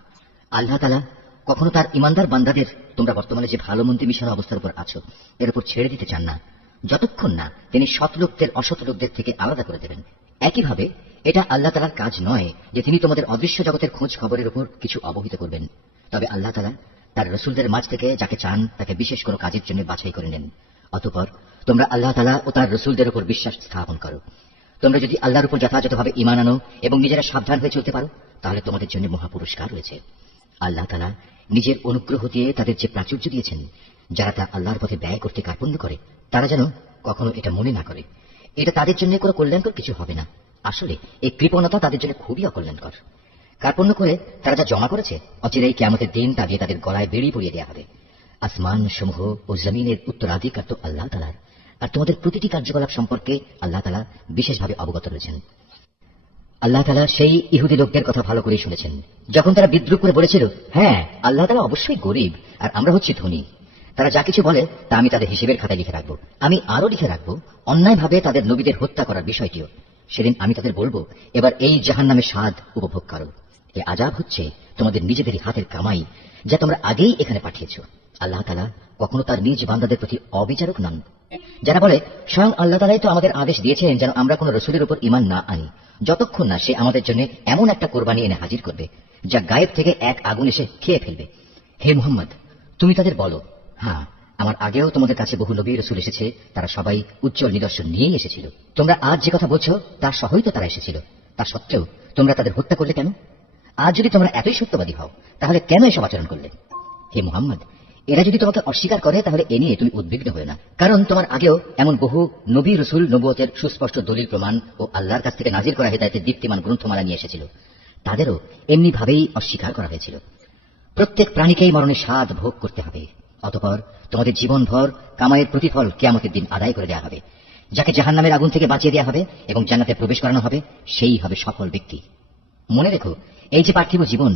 আল্লাহ তাআলা কখনো তার ঈমানদার বান্দাদের তোমরা বর্তমানে যে ভালো মন্দ মিশন অবস্থার উপর আছো এর উপর ছেড়ে দিতে চান না, যতক্ষণ না তিনি সৎ লোকদের অসৎ লোকদের থেকে আলাদা করে দেবেন। একইভাবে এটা আল্লাহ তাআলার কাজ নয় যে তিনি তোমাদের অদৃশ্য জগতের খোঁজ খবরের উপর কিছু অবহিত করবেন। তবে আল্লাহ তাআলা তার রাসূলদের মাঝ থেকে যাকে চান তাকে বিশেষ কোনো কাজের জন্য বাছাই করে নেন। অতঃপর তোমরা আল্লাহ তাআলা ও তার রাসূলদের উপর বিশ্বাস স্থাপন করো। তোমরা যদি আল্লাহর উপর যথাযথভাবে ঈমান আনো এবং নিজেরা সাবধান হয়ে চলতে পারো তাহলে তোমাদের জন্য মহা পুরস্কার রয়েছে। আল্লাহ তাআলা নিজের অনুগ্রহ দিয়ে তাদের যে প্রাচুর্য দিয়েছেন, যারা তা আল্লাহর পথে ব্যয় করতে কার্পণ্য করে তারা যেন কখনো এটা মনে না করে এটা তাদের জন্য কোনো কল্যাণকর কিছু হবে না। আসলে এই কৃপণতা তাদের জন্য খুবই অকল্যাণকর। কার্পণ্য করে তারা যা জমা করেছে অচিরেই কিয়ামতের দিন তা দিয়ে তাদের গলায় বেড়ি পরিয়ে দেওয়া হবে। আসমান সমূহ ও জমিনের উত্তরাধিকার তো আল্লাহ তাআলার, আর তোমাদের প্রতিটি কার্যকলাপ সম্পর্কে আল্লাহ তাআলা বিশেষভাবে অবগত রয়েছেন। আল্লাহ তাআলা সেই ইহুদি লোকদের কথা ভালো করেই শুনেছেন, যখন তারা বিদ্রুপ করে বলেছিল, হ্যাঁ আল্লাহ তাআলা অবশ্যই গরিব আর আমরা হচ্ছি ধনী। তারা যা কিছু বলে তা আমি তাদের হিসেবের খাতায় লিখে রাখবো। আমি আরো লিখে রাখবো অন্যায়ভাবে তাদের নবীদের হত্যা করার বিষয়টিও। সেদিন আমি তাদের বলবো, এবার এই জাহান্নামের স্বাদ উপভোগ করো। এই আযাব হচ্ছে তোমাদের নিজেদেরই হাতের কামাই, যা তোমরা আগেই এখানে পাঠিয়েছ। আল্লাহ তাআলা কখনো তার নিজ বান্দাদের প্রতি অবিচারক নন। যারা বলে স্বয়ং আল্লাহ তাআলাই তো আমাদের আদেশ দিয়েছেন যেন আমরা কোন রসুলের উপর ঈমান না আনি, যতক্ষণ না সে আমাদের জন্য এমন একটা কোরবানি এনে হাজির করবে যা গায়েব থেকে এক আগুন এসে খেয়ে ফেলবে। হে মুহাম্মদ, তুমি তাদের বলো, হ্যাঁ আমার আগেও তোমাদের কাছে বহু নবী রসুল এসেছে, তারা সবাই উজ্জ্বল নিদর্শন নিয়েই এসেছিল। তোমরা আজ যে কথা বলছো তার সহই তো তারা এসেছিল। তা সত্ত্বেও তোমরা তাদের হত্যা করলে কেন? আজ যদি তোমরা এতই সত্যবাদী হও তাহলে কেন এসব আচরণ করলে? হে মুহাম্মদ, এরা যদি তোমাকে অস্বীকার করে তাহলে এ নিয়ে তুমি উদ্বিগ্ন হও না, কারণ তোমার আগেও এমন বহু নবী রসুল নবুয়তের সুস্পষ্ট দলিল প্রমাণ ও আল্লাহর কাছ থেকে নাজিল করা হেদায়েতের দীপ্তিমান গ্রন্থমালা নিয়ে এসেছিল। তাদেরও এমনি ভাবেই অস্বীকার করা হয়েছিল। প্রত্যেক প্রাণীকেই মরণের স্বাদ ভোগ করতে হবে, অতঃপর তোমাদের জীবনভর কামাইয়ের প্রতিফল কিয়ামতের দিন আদায় করে দেওয়া হবে। যাকে জাহান্নামের আগুন থেকে বাঁচিয়ে দেওয়া হবে এবং জান্নাতে প্রবেশ করানো হবে, সেই হবে সফল ব্যক্তি। মনে রেখো, এই যে পার্থিব জীবন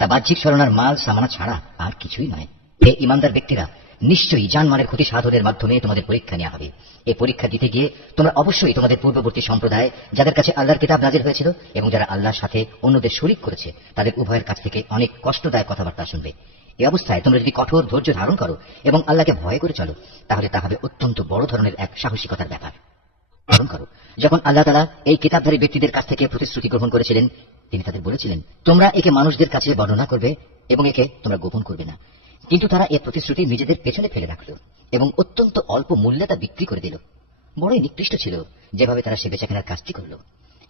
তা বাহ্যিক সরণার মাল সামানা ছাড়া আর কিছুই নয়। হে ইমানদার ব্যক্তিরা, নিশ্চয়ই জানমালের ক্ষতি সাধনের মাধ্যমে তোমাদের পরীক্ষা নেওয়া হবে। এই পরীক্ষা দিতে গিয়ে তোমরা অবশ্যই তোমাদের পূর্ববর্তী সম্প্রদায় যাদের কাছে আল্লাহর কিতাব নাজিল হয়েছিল এবং যারা আল্লাহর সাথে অন্যদের শরীক করেছে তাদের উভয়ের কাছ থেকে অনেক কষ্টদায়ক কথাবার্তা শুনবে। এই অবস্থায় তোমরা যদি কঠোর ধৈর্য ধারণ করো এবং আল্লাহকে ভয় করে চলো তাহলে তা হবে অত্যন্ত বড় ধরনের এক সাহসিকতার ব্যাপার। স্মরণ করো, যখন আল্লাহ তাআলা এই কিতাবধারী ব্যক্তিদের কাছ থেকে প্রতিশ্রুতি গ্রহণ করেছিলেন, তিনি তাদের বলেছিলেন, তোমরা একে মানুষদের কাছে বর্ণনা করবে এবং একে তোমরা গোপন করবে না। কিন্তু তারা এ প্রতিশ্রুতি নিজেদের পেছনে ফেলে রাখল এবং অত্যন্ত অল্প মূল্যে তা বিক্রি করে দিল। বড়ই নিকৃষ্ট ছিল যেভাবে তারা সে বেচাকেনার কাজটি করল।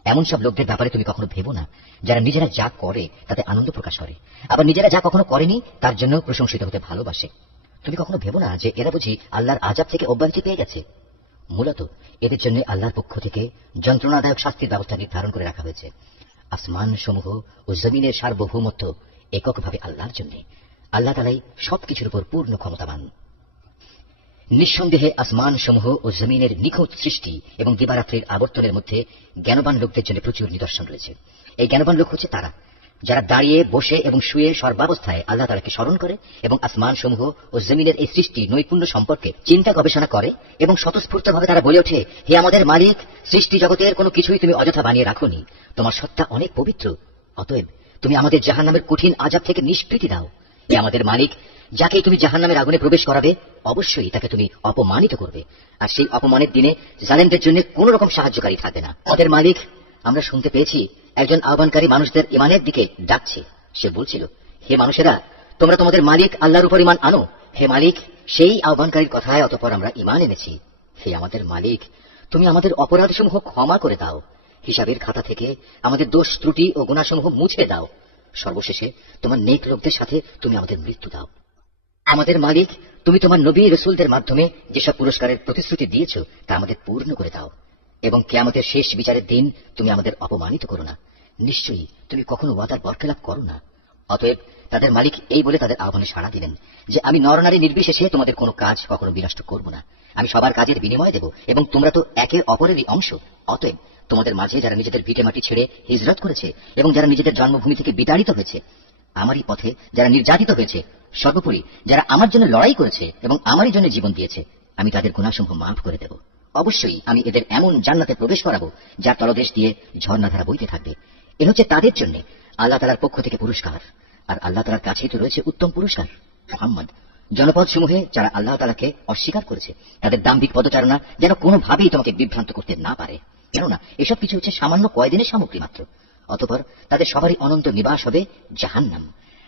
এমন সব লোকদের ব্যাপারে তুমি কখনো ভেবো না যারা নিজেরা যা করে তাতে আনন্দ প্রকাশ করে, আবার নিজেরা যা কখনো করেনি তার জন্য প্রশংসিত হতে ভালোবাসে। তুমি কখনো ভেবো না যে এরা বুঝি আল্লাহর আযাব থেকে অব্যাহতি পেয়ে গেছে। মূলত এদের জন্য আল্লাহর পক্ষ থেকে যন্ত্রণাদায়ক শাস্তির ব্যবস্থা নির্ধারণ করে রাখা হয়েছে। আসমান সমূহ ও জমিনের সার্বভৌমত্ব এককভাবে আল্লাহর জন্য। আল্লাহ তাআলাই সবকিছুর উপর পূর্ণ ক্ষমতাবান। নিঃসন্দেহে আসমান সমূহ ও জমিনের নিখুঁত সৃষ্টি এবং দিবারাত্রির আবর্তনের মধ্যে জ্ঞানবান লোকদের জন্য প্রচুর নিদর্শন রয়েছে। এই জ্ঞানবান লোক হচ্ছে তারা যারা দাঁড়িয়ে বসে এবং শুয়ে সর্বাবস্থায় আল্লাহ তাআলাকে স্মরণ করে এবং আসমান সমূহ ও জমিনের এই সৃষ্টি নৈপুণ্য সম্পর্কে চিন্তা গবেষণা করে এবং স্বতঃস্ফূর্তভাবে তারা বলে ওঠে, হে আমাদের মালিক, সৃষ্টি জগতের কোনো কিছুই তুমি অযথা বানিয়ে রাখোনি, তোমার সত্তা অনেক পবিত্র। অতএব তুমি আমাদের জাহান্নামের কঠিন আযাব থেকে নিষ্কৃতি দাও। হে আমাদের মালিক, যাকে তুমি জাহান্নামের আগুনে প্রবেশ করাবে অবশ্যই তাকে তুমি অপমানিত করবে, আর সেই অপমানের দিনে জালেমদের জন্য কোন রকম সাহায্যকারী থাকবে না। আমাদের মালিক, আমরা শুনতে পেয়েছি একজন আহ্বানকারী মানুষদের ঈমানের দিকে ডাকছে। সে বলছিল, হে মানুষেরা, তোমরা তোমাদের মালিক আল্লাহর উপর ঈমান আনো। হে মালিক, সেই আহ্বানকারীর কথায় অতঃপর আমরা ঈমান এনেছি। হে আমাদের মালিক, তুমি আমাদের অপরাধসমূহ ক্ষমা করে দাও, হিসাবের খাতা থেকে আমাদের দোষ ত্রুটি ও গুনাহসমূহ মুছে দাও। সর্বশেষে তোমার নেক লোকদের সাথে তুমি আমাদের মৃত্যু দাও। আমাদের মালিক, তুমি তোমার নবী রসুলদের মাধ্যমে যেসব পুরস্কারের প্রতিশ্রুতি দিয়েছ তা আমাদের পূর্ণ করে দাও এবং কিয়ামতের শেষ বিচারের দিন তুমি আমাদের অপমানিত করো না। নিশ্চয়ই তুমি কখনো ওয়াদার বরখেলাপ করো না। অতএব তাদের মালিক এই বলে তাদের আহ্বানে সাড়া দিলেন যে আমি নরনারী নির্বিশেষে তোমাদের কোনো কাজ কখনো বিনষ্ট করব না। আমি সবার কাজের বিনিময় দেব এবং তোমরা তো একে অপরেরই অংশ। অতএব তোমাদের মাঝে যারা নিজেদের ভিটেমাটি ছেড়ে হিজরত করেছে এবং যারা নিজেদের জন্মভূমি থেকে বিতাড়িত হয়েছে, আমারই পথে যারা নির্যাতিত হয়েছে, সর্বোপরি যারা আমার জন্য লড়াই করেছে এবং আমারই জন্য জীবন দিয়েছে, আমি তাদের গুনাহসমূহ মাফ করে দেব। অবশ্যই আমি এদের এমন জান্নাতে প্রবেশ করাবো যার তলদেশ দিয়ে ঝর্ণাধারা বইতে থাকবে। এ হচ্ছে তাদের জন্য আল্লাহ তাআলার পক্ষ থেকে পুরস্কার, আর আল্লাহ তাআলার কাছেই তো রয়েছে উত্তম পুরস্কার। মুহাম্মদ, জনপদ সমূহে যারা আল্লাহ তাআলাকে অস্বীকার করেছে তাদের দাম্ভিক পদচারণা যেন কোনোভাবেই তোমাকে বিভ্রান্ত করতে না পারে, কেননা এসব কিছু হচ্ছে সামান্য কয়দিনের সামগ্রী মাত্র। অতঃপর তাদের সবারই অনন্ত নিবাস হবে জাহান্নাম,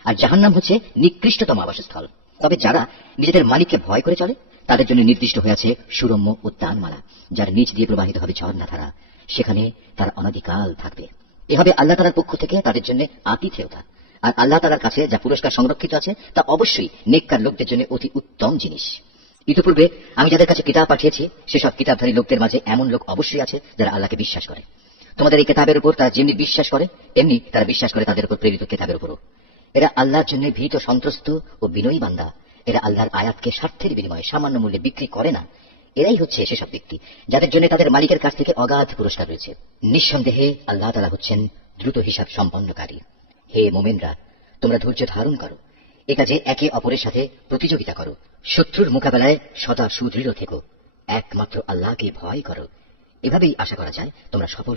আর জাহান্নাম হচ্ছে নিকৃষ্টতম আবাসস্থল। তবে যারা নিজেদের মালিককে ভয় করে চলে তাদের জন্য নির্দিষ্ট হয়ে আছে সুরম্য উদ্যানমালা, যার নিচ দিয়ে প্রবাহিত হবে ঝর্ণাধারা। সেখানে তারা অনাদিকাল থাকবে। এভাবে আল্লাহ তাআলার পক্ষ থেকে তাদের জন্য আতিথেয়তা। আর আল্লাহ তাআলার কাছে যা পুরস্কার সংরক্ষিত আছে তা অবশ্যই নেককার লোকদের জন্য অতি উত্তম জিনিস। ইতিপূর্বে আমি যাদের কাছে কিতাব পাঠিয়েছি সেসব কিতাবধারী লোকদের মাঝে এমন লোক অবশ্যই আছে যারা আল্লাহকে বিশ্বাস করে। তোমাদের এই কিতাবের উপর তারা যেমনি বিশ্বাস করে তেমনি তারা বিশ্বাস করে তাদের উপর প্রেরিত কিতাবের উপরও। এরা আল্লাহর জন্য ভীত সন্ত্রস্ত ও বিনয়ী বান্দা। এরা আল্লাহর আয়াতকে স্বার্থের বিনিময়ে সামান্য মূল্যে বিক্রি করে না। এরাই হচ্ছে সেসব ব্যক্তি যাদের জন্য তাদের মালিকের কাছ থেকে অগাধ পুরস্কার রয়েছে। নিঃসন্দেহে আল্লাহ তাআলা হচ্ছেন দ্রুত হিসাব সম্পন্নকারী। হে মোমেনরা, তোমরা ধৈর্য ধারণ করো, এ কাজে একে অপরের সাথে প্রতিযোগিতা করো, শত্রুর মোকাবেলায় সদা সুদৃঢ় থেকো, একমাত্র আল্লাহকে ভয় করো। এভাবেই আশা করা যায় তোমরা সফল